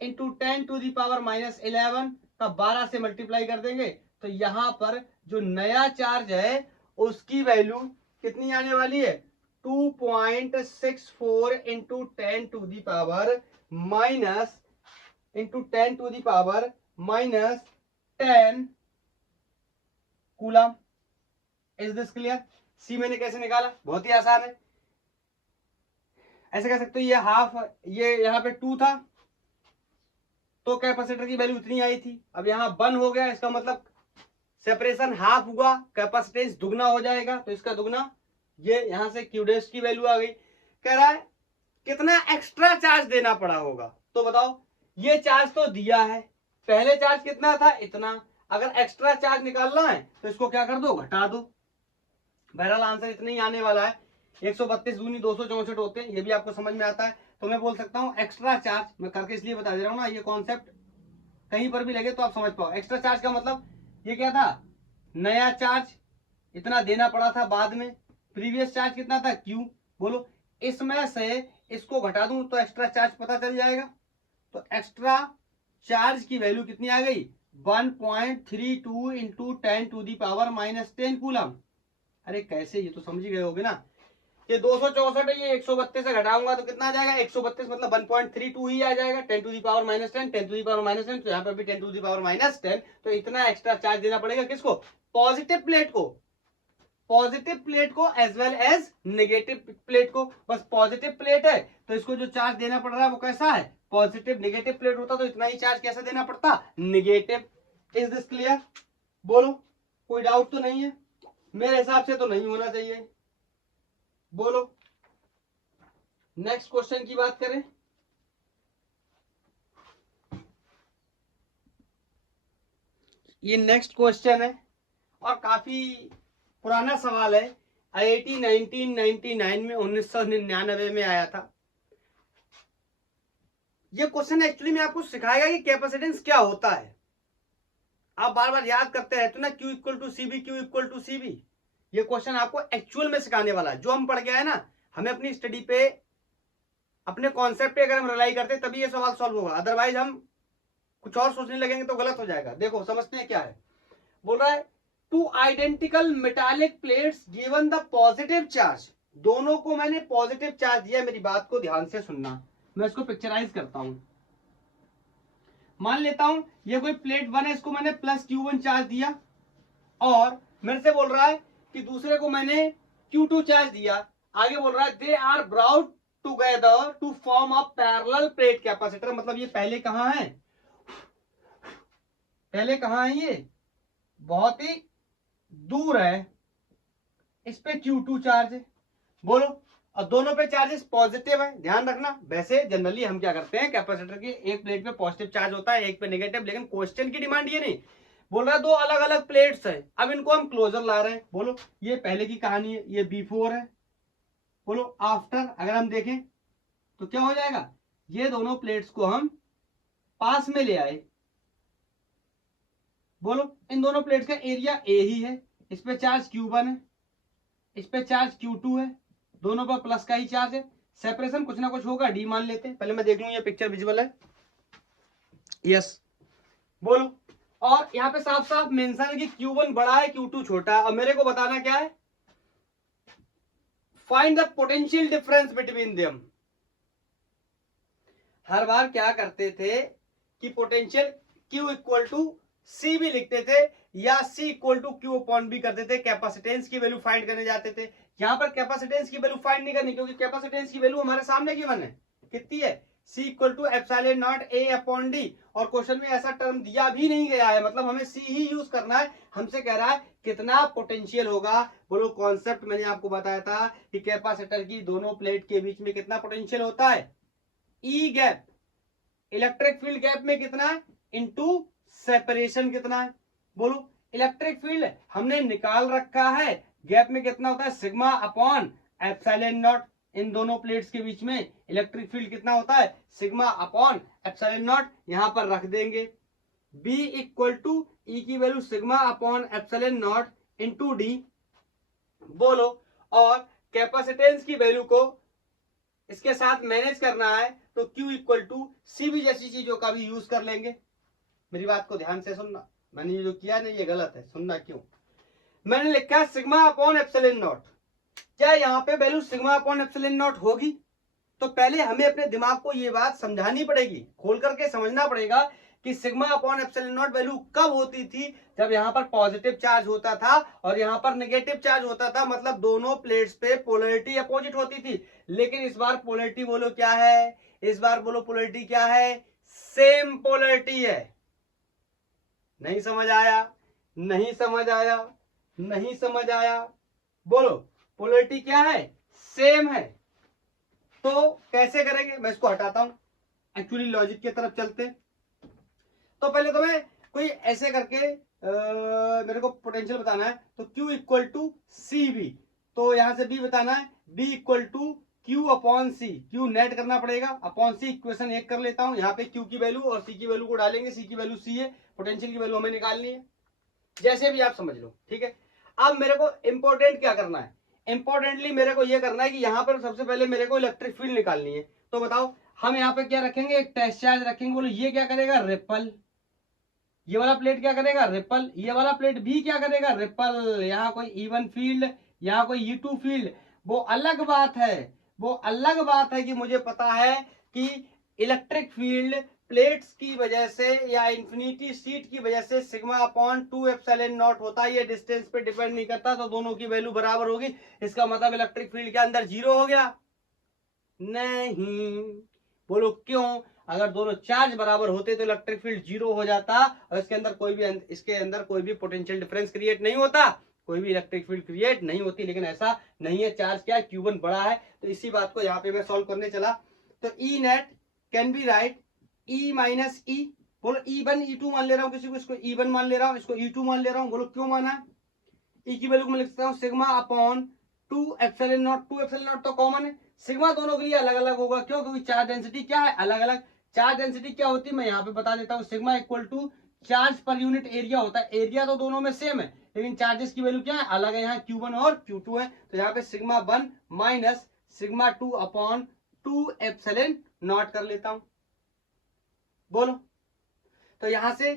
इंटू 10 टू दी पावर -11 का 12 से मल्टीप्लाई कर देंगे, तो यहां पर जो नया चार्ज है उसकी वैल्यू कितनी आने वाली है, 2.64 into 10 to the power -10 coulomb. Is this clear. See मैंने कैसे निकाला, बहुत ही आसान है, ऐसे कह सकते हो, ये हाफ, ये यहाँ पे 2 था तो कैपेसिटर की वैल्यू इतनी आई थी, अब यहाँ 1 हो गया, इसका मतलब सेपरेशन हाफ हुआ, कैपेसिटेंस दुगना हो जाएगा, तो इसका दुगना, ये यहां से क्यू डैश की वैल्यू आ गई। कह रहा है कितना एक्स्ट्रा चार्ज देना पड़ा होगा, तो बताओ, ये चार्ज तो दिया है, पहले चार्ज कितना था, इतना, अगर एक्स्ट्रा चार्ज निकालना है तो इसको क्या कर दो, घटा दो, बहरहाल आंसर इतना ही आने वाला है। 132 दूनी 264 होते हैं, ये भी आपको समझ में आता है, तो मैं बोल सकता हूं एक्स्ट्रा चार्ज, मैं करके इसलिए बता दे रहा हूं ना, ये कॉन्सेप्ट कहीं पर भी लगे तो आप समझ पाओ। एक्स्ट्रा चार्ज का मतलब ये क्या था, नया चार्ज इतना देना पड़ा था बाद में, प्रीवियस चार्ज कितना था, क्यू, बोलो, इसमें से इसको घटा दूं तो एक्स्ट्रा चार्ज पता चल जाएगा, तो एक्स्ट्रा चार्ज की वैल्यू कितनी आ गई, 1.32 into 10 to the power -10 coulomb. अरे कैसे, ये तो समझ ही गए होगे ना, ये 264 है, ये 132 से घटाऊंगा तो कितना आ जाएगा, 132 मतलब 1.32 ही आ जाएगा, 10 to the power -10, 10 to the power -10, तो यहाँ पे भी 10 टू दी पावर -10, तो इतना एक्स्ट्रा चार्ज देना पड़ेगा किसको, पॉजिटिव प्लेट को, पॉजिटिव प्लेट को as well as negative plate को। बस पॉजिटिव प्लेट है तो इसको जो चार्ज देना पड़ रहा है वो कैसा है, पॉजिटिव। नेगेटिव प्लेट होता तो इतना ही चार्ज कैसा देना पड़ता, नेगेटिव। इज दिस क्लियर, बोलो, कोई डाउट तो नहीं है, मेरे हिसाब से तो नहीं होना चाहिए, बोलो। नेक्स्ट क्वेश्चन की बात करें, ये नेक्स्ट क्वेश्चन है और काफी पुराना सवाल है, IIT 1999 में 1999 में आया था। ये क्वेश्चन एक्चुअली में आपको सिखाएगा कि कैपेसिटेंस क्या होता है। आप बार बार याद करते रहते ना, Q equal to C B, Q equal to C B, ये क्वेश्चन आपको एक्चुअल में सिखाने वाला है। जो हम पढ़ गया है ना, हमें अपनी स्टडी पे, अपने कॉन्सेप्ट पे अगर हम रिलाई करते तभी ये सवाल सॉल्व होगा, अदरवाइज हम कुछ और सोचने लगेंगे तो गलत हो जाएगा। देखो समझते हैं क्या है, बोल रहा है two identical metallic plates given the positive charge, दोनों को मैंने पॉजिटिव चार्ज दिया। मेरी बात को ध्यान से सुनना, मैं इसको पिक्चराइज करता हूं। मान लेता हूं ये कोई प्लेट 1 है, इसको मैंने +Q1 चार्ज दिया, और मेरे से बोल रहा है कि दूसरे को मैंने Q2 चार्ज दिया। आगे बोल रहा है they are brought together to form a parallel plate capacitor, मतलब ये पहले कहां है, पहले कहां है, ये बहुत ही दूर है, इस पे Q2 चार्ज है, बोलो, और दोनों पे चार्जेस पॉजिटिव है। ध्यान रखना, वैसे जनरली हम क्या करते हैं, कैपेसिटर की एक प्लेट में पॉजिटिव चार्ज होता है, एक पे नेगेटिव, लेकिन क्वेश्चन की डिमांड ये नहीं, बोल रहा है दो अलग अलग प्लेट्स है, अब इनको हम क्लोजर ला रहे हैं। बोलो, ये पहले की कहानी है, ये बिफोर है, बोलो आफ्टर, अगर हम देखें तो क्या हो जाएगा, ये दोनों प्लेट्स को हम पास में ले आए। बोलो, इन दोनों प्लेट्स का एरिया ए ही है, इस पे चार्ज Q1 है, इस पे चार्ज Q2 है, दोनों पर प्लस का ही चार्ज है। सेपरेशन कुछ ना कुछ होगा, डी मान लेते हैं। पहले मैं देख लूं ये पिक्चर विजुअल है, यस। बोलो, और यहाँ पे साफ साफ मेंशन है कि Q1 बड़ा है, Q2 छोटा है। और मेरे को बताना क्या है, find the potential difference between them. हर बार क्या करते थे कि potential Q equal to C भी लिखते थे या C equal to Q upon B करते थे, कैपेसिटेंस की वैल्यू फाइंड करने जाते थे। यहां पर कैपेसिटेंस की वैल्यू फाइंड नहीं करनी, क्योंकि कैपेसिटेंस की वैल्यू हमारे सामने गिवन है, कितनी है, C equal to epsilon naught A upon D। और क्वेश्चन में ऐसा टर्म दिया भी नहीं गया है, मतलब हमें C ही यूज करना है। हमसे कह रहा है कितना पोटेंशियल होगा। बोलो, कॉन्सेप्ट मैंने आपको बताया था कि कैपेसिटर की दोनों प्लेट के बीच में कितना पोटेंशियल होता है, ई गैप, इलेक्ट्रिक फील्ड गैप में कितना है, इनटू सेपरेशन कितना है। बोलो, इलेक्ट्रिक फील्ड हमने निकाल रखा है, गैप में कितना होता है, सिग्मा अपॉन एप्सिलॉन नॉट। इन दोनों प्लेट्स के बीच में इलेक्ट्रिक फील्ड कितना होता है, सिग्मा अपॉन एप्सिलॉन नॉट। यहां पर रख देंगे B इक्वल टू ई की value sigma upon epsilon not into D. बोलो, और कैपेसिटेंस की वैल्यू को इसके साथ मैनेज करना है तो Q इक्वल टू सी भी जैसी चीजों का भी यूज कर लेंगे। मेरी बात को ध्यान से सुनना, मैंने ये जो किया नहीं ये गलत है, सुनना क्यों। मैंने लिखा है सिग्मा अपॉन एप्सिलॉन नॉट। क्या यहाँ पे value sigma upon epsilon not होगी? तो पहले हमें अपने दिमाग को ये बात समझानी पड़ेगी, खोल करके समझना पड़ेगा कि sigma upon epsilon not value कब होती थी, जब यहाँ पर पॉजिटिव चार्ज होता था और यहाँ पर नेगेटिव चार्ज होता था, मतलब दोनों प्लेट्स पे पोलैरिटी अपोजिट होती थी। लेकिन इस बार पोलैरिटी बोलो क्या है, इस बार बोलो पोलैरिटी क्या है, सेम पोलैरिटी है। नहीं समझ आया, नहीं समझ आया, नहीं समझ आया। बोलो, पोलैरिटी क्या है, सेम है। तो कैसे करेंगे, मैं इसको हटाता हूं, एक्चुअली लॉजिक की तरफ चलते। तो पहले तो मैं कोई ऐसे करके मेरे को पोटेंशियल बताना है, तो Q equal to C B, तो यहां से B बताना है, B equal to Q upon C, Q net करना पड़ेगा, अपॉन सी इक्वेशन 1 कर लेता हूं। यहाँ पे Q की वैल्यू और C की वैल्यू को डालेंगे, C की वैल्यू C है, पोटेंशियल की वैल्यू हमें निकालनी है, जैसे भी आप समझ लो, ठीक है। अब मेरे को इंपॉर्टेंट क्या करना है, इंपॉर्टेंटली मेरे को यह करना है कि यहाँ पर सबसे पहले मेरे को इलेक्ट्रिक फील्ड निकालनी है। तो बताओ, हम यहाँ पे क्या रखेंगे, एक टेस्ट चार्ज रखेंगे। बोलो, ये क्या करेगा, रिपल। ये वाला प्लेट क्या करेगा, रिपल। ये वाला प्लेट भी क्या करेगा, रिपल। यहाँ कोई E1 फील्ड, यहाँ कोई E2 फील्ड, वो अलग बात है, वो अलग बात है कि मुझे पता है कि इलेक्ट्रिक फील्ड प्लेट्स की वजह से या इंफिनिटी शीट की वजह से सिग्मा अपॉन 2 एप्सिलॉन नॉट होता है। ये डिस्टेंस पे डिपेंड नहीं करता, तो दोनों की वैल्यू बराबर होगी। इसका मतलब इलेक्ट्रिक फील्ड के अंदर जीरो हो गया? नहीं। बोलो क्यों? अगर दोनों चार्ज बराबर होते तो इलेक्ट्रिक फील्ड जीरो हो जाता और इसके अंदर कोई भी पोटेंशियल डिफरेंस क्रिएट नहीं होता, कोई भी इलेक्ट्रिक फील्ड क्रिएट नहीं होती। लेकिन ऐसा नहीं है, चार्ज क्या है, Q1 बड़ा है। तो इसी बात को यहाँ पे मैं सॉल्व करने चला। तो E net can be right E minus E। बोलो, E1 E2 मान ले रहा हूँ किसी को, इसको E1 मान ले रहा हूँ, इसको E2 मान ले रहा हूँ। बोलो क्यों माना है? E की वैल्यू को मैं लिख सकता हूँ sigma upon 2 epsilon not. 2 epsilon not तो कॉमन है, सिग्मा दोनों के लिए अलग अलग होगा। क्यों? क्योंकि चार्ज डेंसिटी क्या है, अलग अलग। चार्ज डेंसिटी क्या होती है मैं यहाँ पे बता देता हूँ, sigma equal to charge per unit area होता है। एरिया तो दोनों में सेम है, लेकिन चार्जेस की वैल्यू क्या है, अलग है। यहाँ Q1 और Q2 है, तो यहाँ पे sigma 1 minus sigma 2 upon 2 epsilon not कर लेता हूं। बोलो, तो यहां से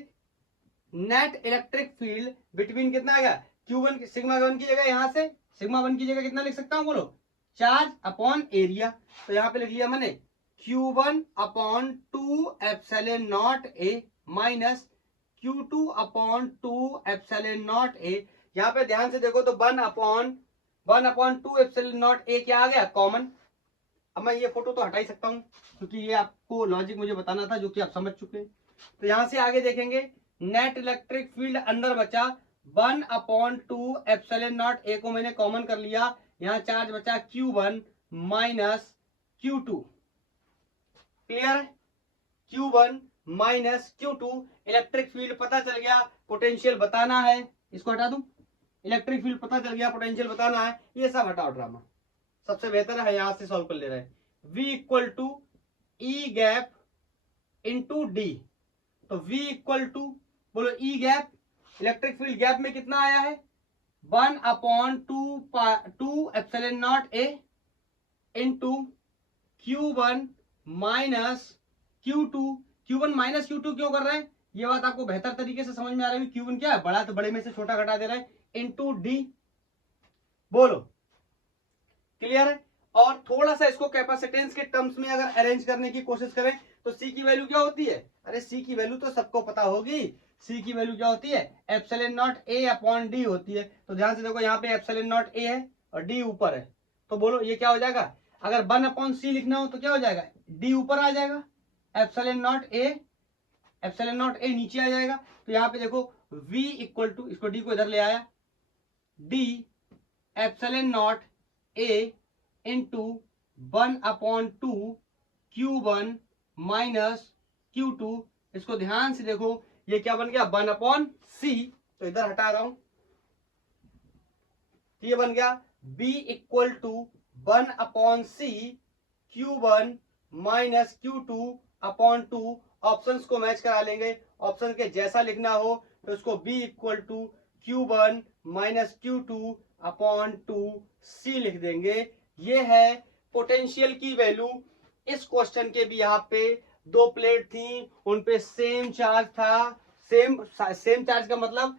नेट इलेक्ट्रिक फील्ड बिटवीन कितना आ गया, Q1 सिग्मा 1 की जगह, यहां से सिग्मा 1 की जगह कितना लिख सकता हूं, बोलो, चार्ज अपॉन एरिया। तो यहां पे लिख लिया मैंने Q1 upon 2 epsilon naught A minus Q2 upon 2 epsilon naught A। यहां पे ध्यान से देखो तो 1 अपॉन 2 एप्सिलॉन नॉट A क्या आ गया, कॉमन। अब मैं ये फोटो तो हटा ही सकता हूं, क्योंकि ये आपको लॉजिक मुझे बताना था जो कि आप समझ चुके हैं। तो यहां से आगे देखेंगे, नेट इलेक्ट्रिक फील्ड अंदर बचा 1 अपॉन 2 एप्सिलॉन नॉट A को मैंने कॉमन कर लिया। यहां चार्ज बचा Q1 माइनस Q2। क्लियर है? Q1 minus Q2। Electric field पता चल गया, पोटेंशियल बताना है, इसको हटा दूं। इलेक्ट्रिक फील्ड पता चल गया, पोटेंशियल बताना है, ये सब हटाओ ड्रामा, सबसे बेहतर है यहां से सॉल्व कर ले रहे हैं। V equal to E gap into D. तो V इक्वल टू, बोलो E gap, electric field gap में कितना आया है 1/2 epsilon naught A into Q1 minus Q2। Q1 minus Q2 क्यों कर रहे हैं, ये बात आपको बेहतर तरीके से समझ में आ रही है। Q1 क्या है, बड़ा तो बड़े में से छोटा घटा दे रहा है, इंटू डी। बोलो क्लियर है। और थोड़ा सा इसको कैपेसिटेंस के टर्म्स में अगर अरेंज करने की कोशिश करें तो सी की वैल्यू क्या होती है, अरे सी की वैल्यू तो सबको पता होगी। सी की वैल्यू क्या होती है, epsilon naught A upon D होती है। तो ध्यान से देखो, यहाँ पे एप्सिलॉन नॉट ए है और डी ऊपर है। तो बोलो ये क्या हो जाएगा, अगर 1/c लिखना हो तो क्या हो जाएगा, डी ऊपर आ जाएगा, एप्सिलॉन नॉट ए नीचे आ जाएगा। तो यहाँ पे देखो v इक्वल टू, इसको d को इधर ले आया, d epsilon naught a into 1/2 Q1 minus Q2। इसको ध्यान से देखो, ये क्या बन गया 1/c, तो इधर हटा रहा हूं, ये बन गया b equal to 1/c Q1 minus Q2/2। Options को मैच करा लेंगे, ऑप्शन के जैसा लिखना हो तो इसको b equal to Q1 minus Q2/2 c लिख देंगे। ये है पोटेंशियल की वैल्यू। इस क्वेश्चन के भी यहाँ पे दो प्लेट थी, उन पे सेम चार्ज था, सेम चार्ज का मतलब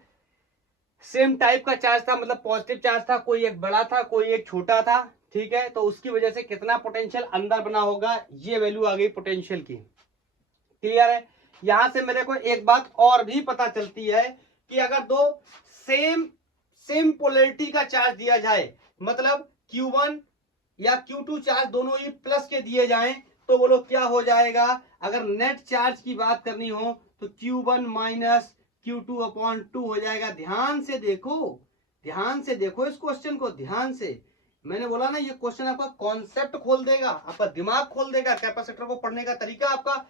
सेम टाइप का चार्ज था, मतलब पॉजिटिव चार्ज था, कोई एक बड़ा था कोई एक छोटा था, ठीक है। तो उसकी वजह से कितना पोटेंशियल अंदर बना होगा, ये वैल्यू आ गई पोटेंशियल की। क्लियर है। यहां से मेरे को एक बात और भी पता चलती है कि अगर दो सेम पोलैरिटी का चार्ज दिया जाए, मतलब Q1 या Q2 चार्ज दोनों ही प्लस के दिए जाएं, तो बोलो क्या हो जाएगा। अगर नेट चार्ज की बात करनी हो तो Q1 माइनस Q2/2 हो जाएगा। ध्यान से देखो इस क्वेश्चन को ध्यान से। मैंने बोला ना, ये क्वेश्चन आपका कॉन्सेप्ट खोल देगा, आपका दिमाग खोल देगा। कैपेसिटर को पढ़ने का तरीका आपका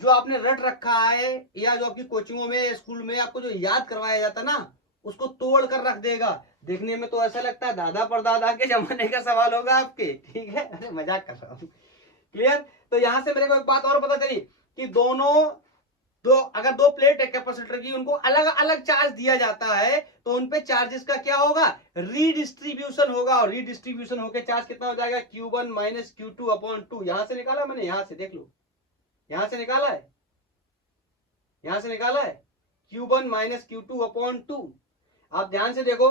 जो आपने रट रखा है, या जो आपकी कोचिंगों में स्कूल में आपको जो याद करवाया जाता ना, उसको तोड़ कर रख देगा। देखने में तो ऐसा लगता है दादा परदादा के जमाने का सवाल होगा आपके, ठीक है। अरे मजाक कर रहा हूं। क्लियर। तो यहां से मेरे को एक बात और पता चली कि अगर दो प्लेट है कैपेसिटर की, उनको अलग अलग चार्ज दिया जाता है तो उनपे चार्जेस का क्या होगा, रीडिस्ट्रीब्यूशन होगा। और रीडिस्ट्रीब्यूशन होकर चार्ज कितना हो जाएगा, Q1 माइनस Q2/2। यहां से निकाला मैंने, यहां से देख लो, यहां से निकाला है Q1 माइनस Q2/2। आप ध्यान से देखो,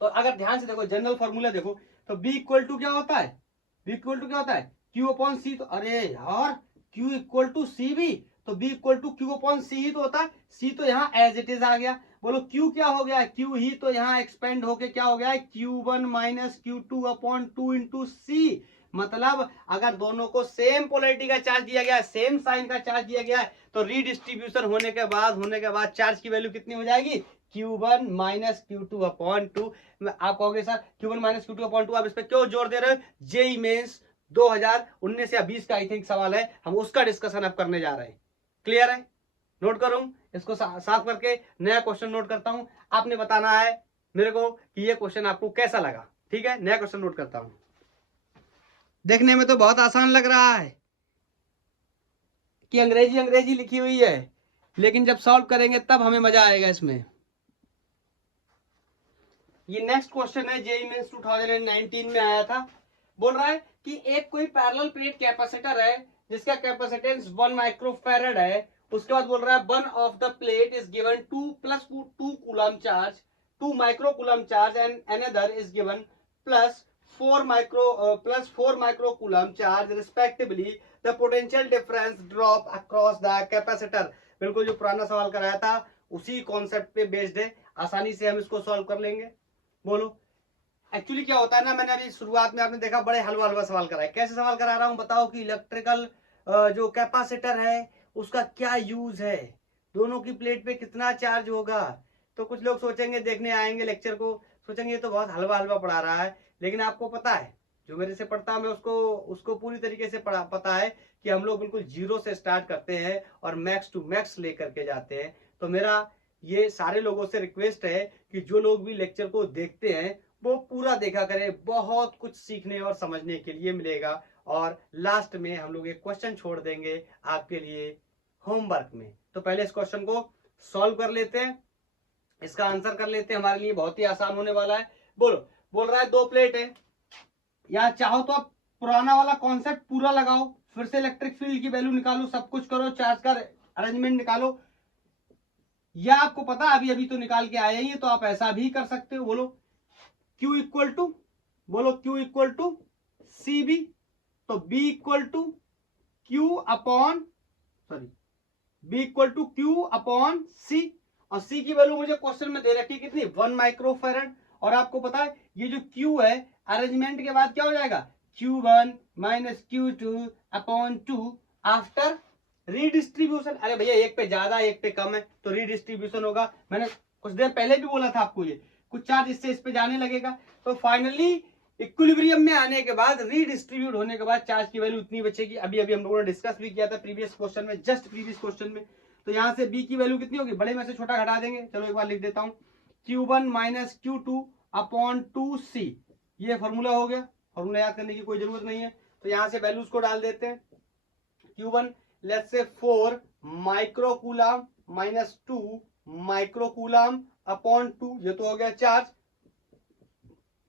तो अगर ध्यान से देखो जनरल फॉर्मूला देखो, तो B इक्वल टू क्या होता है, Q/C। तो अरे यार Q इक्वल टू सी भी, तो B इक्वल टू Q/C ही तो होता है। C तो यहाँ एज इट इज आ गया। बोलो Q क्या हो गया, Q ही तो यहाँ एक्सपेंड होके क्या हो गया है, Q1 minus Q2/2 into C। मतलब अगर दोनों को सेम पोलैरिटी का चार्ज दिया गया है, सेम साइन का चार्ज दिया गया है, तो रीडिस्ट्रीब्यूशन होने के बाद चार्ज की वैल्यू कितनी हो जाएगी, Q1 माइनस Q2/2। आप कहोगे सर Q1 माइनस Q2/2 आप इस पर क्यों जोर दे रहे हो, जेईई मेंस 2019 या 20 का आई थिंक सवाल है, हम उसका डिस्कशन अब करने जा रहे हैं। क्लियर है। नोट करूं इसको साफ करके नया क्वेश्चन नोट करता हूं, आपने बताना है मेरे को कि ये क्वेश्चन आपको कैसा लगा। ठीक है, नया क्वेश्चन नोट करता हूं। देखने में तो बहुत आसान लग रहा है कि अंग्रेजी लिखी हुई है, लेकिन जब सॉल्व करेंगे तब हमें मजा आएगा इसमें। ये नेक्स्ट क्वेश्चन है, जेईई मेंस 2019 में आया था। बोल रहा है कि एक कोई पैरेलल प्लेट कैपेसिटर है जिसका कैपेसिटेंस 1 माइक्रोफैरड है। उसके बाद बोल रहा है one of the plate is given 2 coulomb charge, 2 micro coulomb charge, and another is given plus 4 micro coulomb charge respectively. The potential difference drop across the capacitor. बिल्कुल जो पुराना सवाल कराया था उसी कॉन्सेप्ट पे बेस्ड है, आसानी से हम इसको सॉल्व कर लेंगे। बोलो एक्चुअली क्या होता है ना, मैंने अभी शुरुआत में आपने देखा बड़े हलवा सवाल कराया। कैसे सवाल करा रहा हूं बताओ, कि इलेक्ट्रिकल जो कैपेसिटर है उसका क्या यूज है, दोनों की प्लेट पे कितना चार्ज होगा। तो कुछ लोग सोचेंगे, देखने आएंगे लेक्चर को, सोचेंगे ये तो बहुत हलवा पढ़ा रहा है। लेकिन आपको पता है, जो मेरे से पढ़ता है मैं उसको पूरी तरीके से पता है कि हम लोग बिल्कुल जीरो से स्टार्ट करते हैं और मैक्स टू मैक्स लेकर के जाते हैं। तो मेरा ये सारे लोगों से रिक्वेस्ट है कि जो लोग भी लेक्चर को देखते हैं वो पूरा देखा करें, बहुत कुछ सीखने और समझने के लिए मिलेगा। और लास्ट में हम लोग एक क्वेश्चन छोड़ देंगे आपके लिए होमवर्क में। तो पहले इस क्वेश्चन को सॉल्व कर लेते हैं, इसका आंसर कर लेते हैं, हमारे लिए बहुत ही आसान होने वाला है। बोलो, बोल रहा है 2 प्लेट है, या चाहो तो आप पुराना वाला कॉन्सेप्ट पूरा लगाओ, फिर से इलेक्ट्रिक फील्ड की वैल्यू निकालो, सब कुछ करो, चार्ज का अरेंजमेंट निकालो, या आपको पता अभी अभी तो निकाल के आया ही है तो आप ऐसा भी कर सकते हो। बोलो Q इक्वल टू, बोलो Q equal to C B, तो B equal to Q upon B equal to Q upon C, और C की वैल्यू मुझे क्वेश्चन में दे रखी है कितनी, 1 माइक्रोफैरड। और आपको पता है ये जो Q है अरेंजमेंट के बाद क्या हो जाएगा, Q1 minus Q2 upon 2 after redistribution. अरे भैया एक पे ज्यादा एक पे कम है तो रीडिस्ट्रीब्यूशन होगा, मैंने कुछ देर पहले भी बोला था आपको, ये कुछ चार्ज इससे इस पे जाने लगेगा, तो फाइनली इक्विलिब्रियम में आने के बाद रीडिस्ट्रीब्यूट होने के बाद चार्ज की वैल्यू इतनी बचेगी। अभी अभी हम लोगों ने डिस्कस भी किया था प्रीवियस क्वेश्चन में, जस्ट प्रीवियस क्वेश्चन में। तो यहाँ से बी की वैल्यू कितनी होगी, बड़े में से छोटा घटा देंगे, चलो एक बार लिख देता हूँ, Q1 minus Q2 upon 2C, ये फॉर्मूला हो गया, फॉर्मूला याद करने की कोई जरूरत नहीं है। तो यहाँ से वैल्यूज को डाल देते हैं, Q1 let's say 4 microcoulomb minus 2 microcoulomb upon 2, ये तो हो गया चार्ज।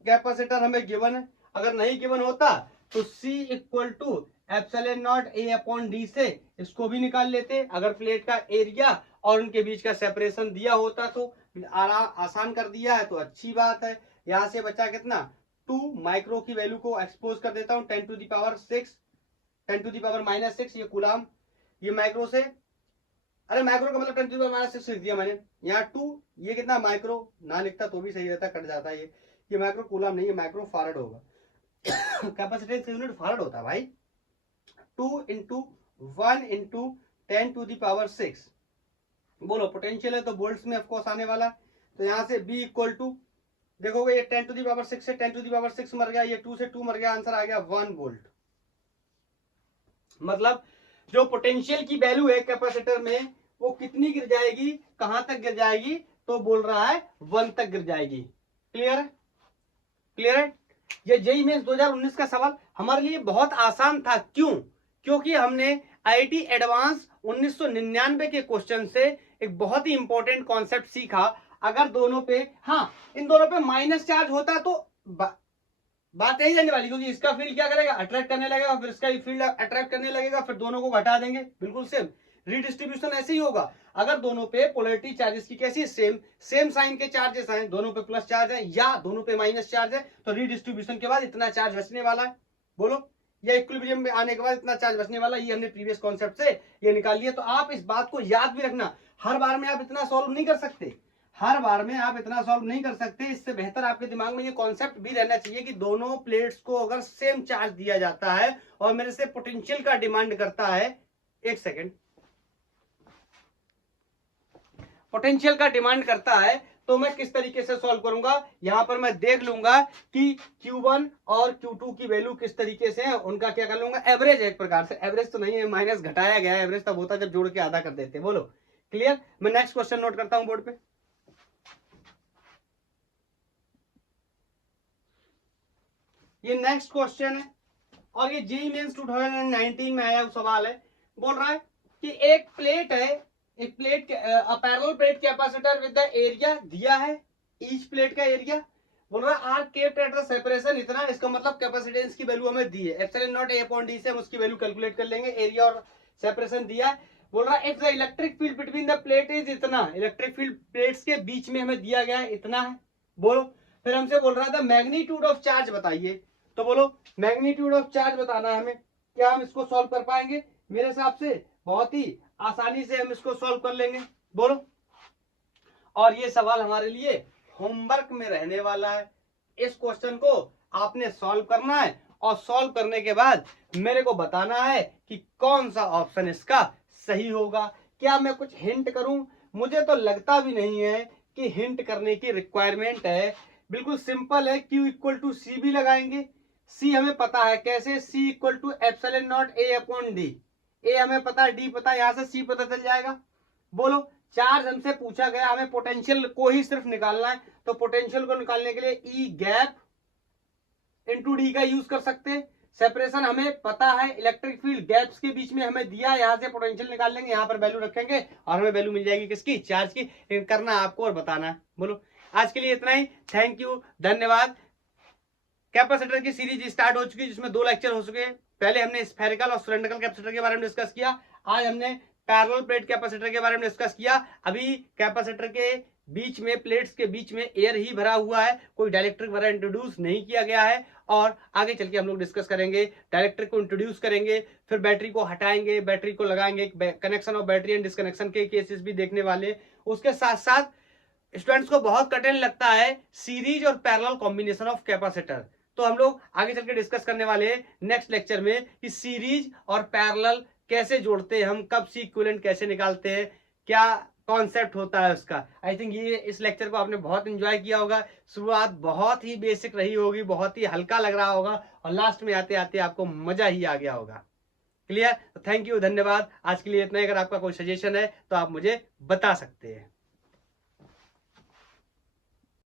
कैपेसिटर हमें गिवन है, अगर नहीं गिवन होता तो C equal to epsilon naught A upon D से इसको भी निकाल लेते। अगर प्लेट का एरिया और उनके बीच का सेपरेशन दिया होता तो आसान कर दिया है तो अच्छी बात है। यहां से बचा कितना, 2 माइक्रो की वैल्यू को एक्सपोज कर देता हूं, 10 to the power 6, 10 to the power minus 6, ये कूलम, ये माइक्रो से, अरे माइक्रो का मतलब 10 टू द पावर माइनस 6 लिख दिया मैंने, यहाँ 2, ये कितना माइक्रो, ना लिखता तो भी सही रहता, कट जाता है ये माइक्रो कूलम नहीं, ये माइक्रो फारड होगा। कैपेसिटेंस यूनिट फारड होता है भाई। 2 into 1 into 10 to the power 6, बोलो पोटेंशियल है तो वोल्ट्स में ऑफकोर्स आने वाला। तो यहां से B इक्वल टू, देखोगे ये 10 टू द पावर 6 से 10 टू द पावर 6 मर गया, ये 2 से 2 मर गया, आंसर आ गया 1 वोल्ट। मतलब जो पोटेंशियल की वैल्यू है कैपेसिटर में वो कितनी गिर जाएगी, कहां तक गिर जाएगी, तो बोल रहा है 1 तक गिर जाएगी। क्लियर है, क्लियर है। ये जेईई मेंस 2019 का सवाल हमारे लिए बहुत आसान था, क्यों, क्योंकि हमने आईआईटी एडवांस 1999 के क्वेश्चन से एक बहुत ही इंपॉर्टेंट कॉन्सेप्ट सीखा। अगर दोनों पे, हाँ इन दोनों पे माइनस चार्ज होता तो बात यही रहने वाली, क्योंकि इसका फील्ड क्या करेगा, अट्रैक्ट करने लगेगा, फिर इसका फील्ड अट्रैक्ट करने लगेगा, फिर दोनों को घटा देंगे, बिल्कुल सेम रीडिस्ट्रीब्यूशन ऐसे ही होगा। अगर दोनों पे पोलैरिटी चार्जेस की कैसी सेम साइन के चार्जेस हैं, दोनों पे प्लस चार्ज है या दोनों पे माइनस चार्ज है, तो रीडिस्ट्रीब्यूशन के बाद इतना चार्ज बचने वाला है, बोलो, या इक्विलिब्रियम में आने के बाद इतना चार्ज बचने वाला, ये हमने प्रीवियस कॉन्सेप्ट से ये निकाल लिया। तो आप इस बात को याद भी रखना, हर बार में आप इतना सॉल्व नहीं कर सकते, हर बार में आप इतना सॉल्व नहीं कर सकते, इससे बेहतर आपके दिमाग में ये कॉन्सेप्ट भी रहना चाहिए कि दोनों प्लेट्स को अगर सेम चार्ज दिया जाता है और मेरे से पोटेंशियल का डिमांड करता है, एक सेकेंड, पोटेंशियल का डिमांड करता है, तो मैं किस तरीके से सॉल्व करूंगा, यहां पर मैं देख लूंगा कि Q1 और Q2 की वैल्यू किस तरीके से है, उनका क्या कर लूंगा, एवरेज एक प्रकार से, एवरेज तो नहीं है, माइनस घटाया गया है, एवरेज तब होता जब जोड़ के आधा कर देते। बोलो क्लियर। मैं नेक्स्ट क्वेश्चन नोट करता हूं बोर्ड पे, ये नेक्स्ट क्वेश्चन है और ये जेईई मेंस 2019 में आया सवाल है। बोल रहा है कि एक प्लेट है, एक plate parallel plate capacitor with the area दिया है, ईच प्लेट का एरिया, बोल रहा है are kept at the separation इतना, इसका मतलब कैपेसिटेंस की वैल्यू हमें दी है, epsilon naught A upon D से हम उसकी वैल्यू कैलकुलेट कर लेंगे, एरिया और सेपरेशन दिया है। बोल रहा है if the electric field between the plate is इतना, इलेक्ट्रिक फील्ड प्लेट्स के बीच में हमें दिया गया है इतना है। बोलो फिर हमसे बोल रहा था मैग्नीट्यूड ऑफ चार्ज बताइए, तो बोलो मैग्नीट्यूड ऑफ चार्ज बताना है हमें, क्या हम इसको सॉल्व कर पाएंगे, मेरे हिसाब से बहुत ही आसानी से हम इसको सॉल्व कर लेंगे। बोलो, और ये सवाल हमारे लिए होमवर्क में रहने वाला है, इस क्वेश्चन को आपने सॉल्व करना है और सॉल्व करने के बाद मेरे को बताना है कि कौन सा ऑप्शन इसका सही होगा। क्या मैं कुछ हिंट करूं, मुझे तो लगता भी नहीं है कि हिंट करने की रिक्वायरमेंट है, बिल्कुल सिंपल है, Q इक्वल टू सी भी लगाएंगे, C हमें पता है कैसे, C equal to epsilon naught A upon D, A हमें पता है, D पता है, यहां से C पता चल जाएगा। बोलो चार्ज हमसे पूछा गया, हमें पोटेंशियल को ही सिर्फ निकालना है, तो पोटेंशियल को निकालने के लिए E गैप इंटू D का यूज कर सकते हैं, सेपरेशन हमें पता है, इलेक्ट्रिक फील्ड गैप्स के बीच में हमें दिया, यहाँ से पोटेंशियल निकाल लेंगे, यहाँ पर वैल्यू रखेंगे और हमें वैल्यू मिल जाएगी किसकी, चार्ज की। करना आपको और बताना है। बोलो, आज के लिए इतना ही। थैंक यू, धन्यवाद। कैपेसिटर की सीरीज स्टार्ट हो चुकी है जिसमें 2 लेक्चर हो चुके हैं। पहले हमने स्फेरिकल और सिलेंड्रिकल कैपेसिटर के बारे में डिस्कस किया, आज हमने पैरेलल प्लेट कैपेसिटर के बारे में डिस्कस किया। अभी कैपेसिटर के बीच में, प्लेट्स के बीच में एयर ही भरा हुआ है, कोई डाइलेक्ट्रिक वगैरह इंट्रोड्यूस नहीं किया गया है। और आगे चल के हम लोग डिस्कस करेंगे, डाइलेक्ट्रिक को इंट्रोड्यूस करेंगे, फिर बैटरी को हटाएंगे, बैटरी को लगाएंगे, connection of battery and disconnection के केसेस भी देखने वाले। उसके साथ साथ स्टूडेंट्स को बहुत कठिन लगता है सीरीज और पैरेलल कॉम्बिनेशन ऑफ कैपेसिटर, तो हम लोग आगे चल के डिस्कस करने वाले हैं नेक्स्ट लेक्चर में कि सीरीज और पैरेलल कैसे जोड़ते हैं हम, कब सी इक्विवेलेंट कैसे निकालते हैं, क्या कॉन्सेप्ट होता है उसका। आई थिंक ये इस लेक्चर को आपने बहुत एंजॉय किया होगा। शुरुआत बहुत ही बेसिक रही होगी, बहुत ही हल्का लग रहा होगा और लास्ट में आते आते आपको मजा ही आ गया होगा। क्लियर? तो थैंक यू, धन्यवाद। आज के लिए इतना ही। अगर आपका कोई सजेशन है तो आप मुझे बता सकते हैं।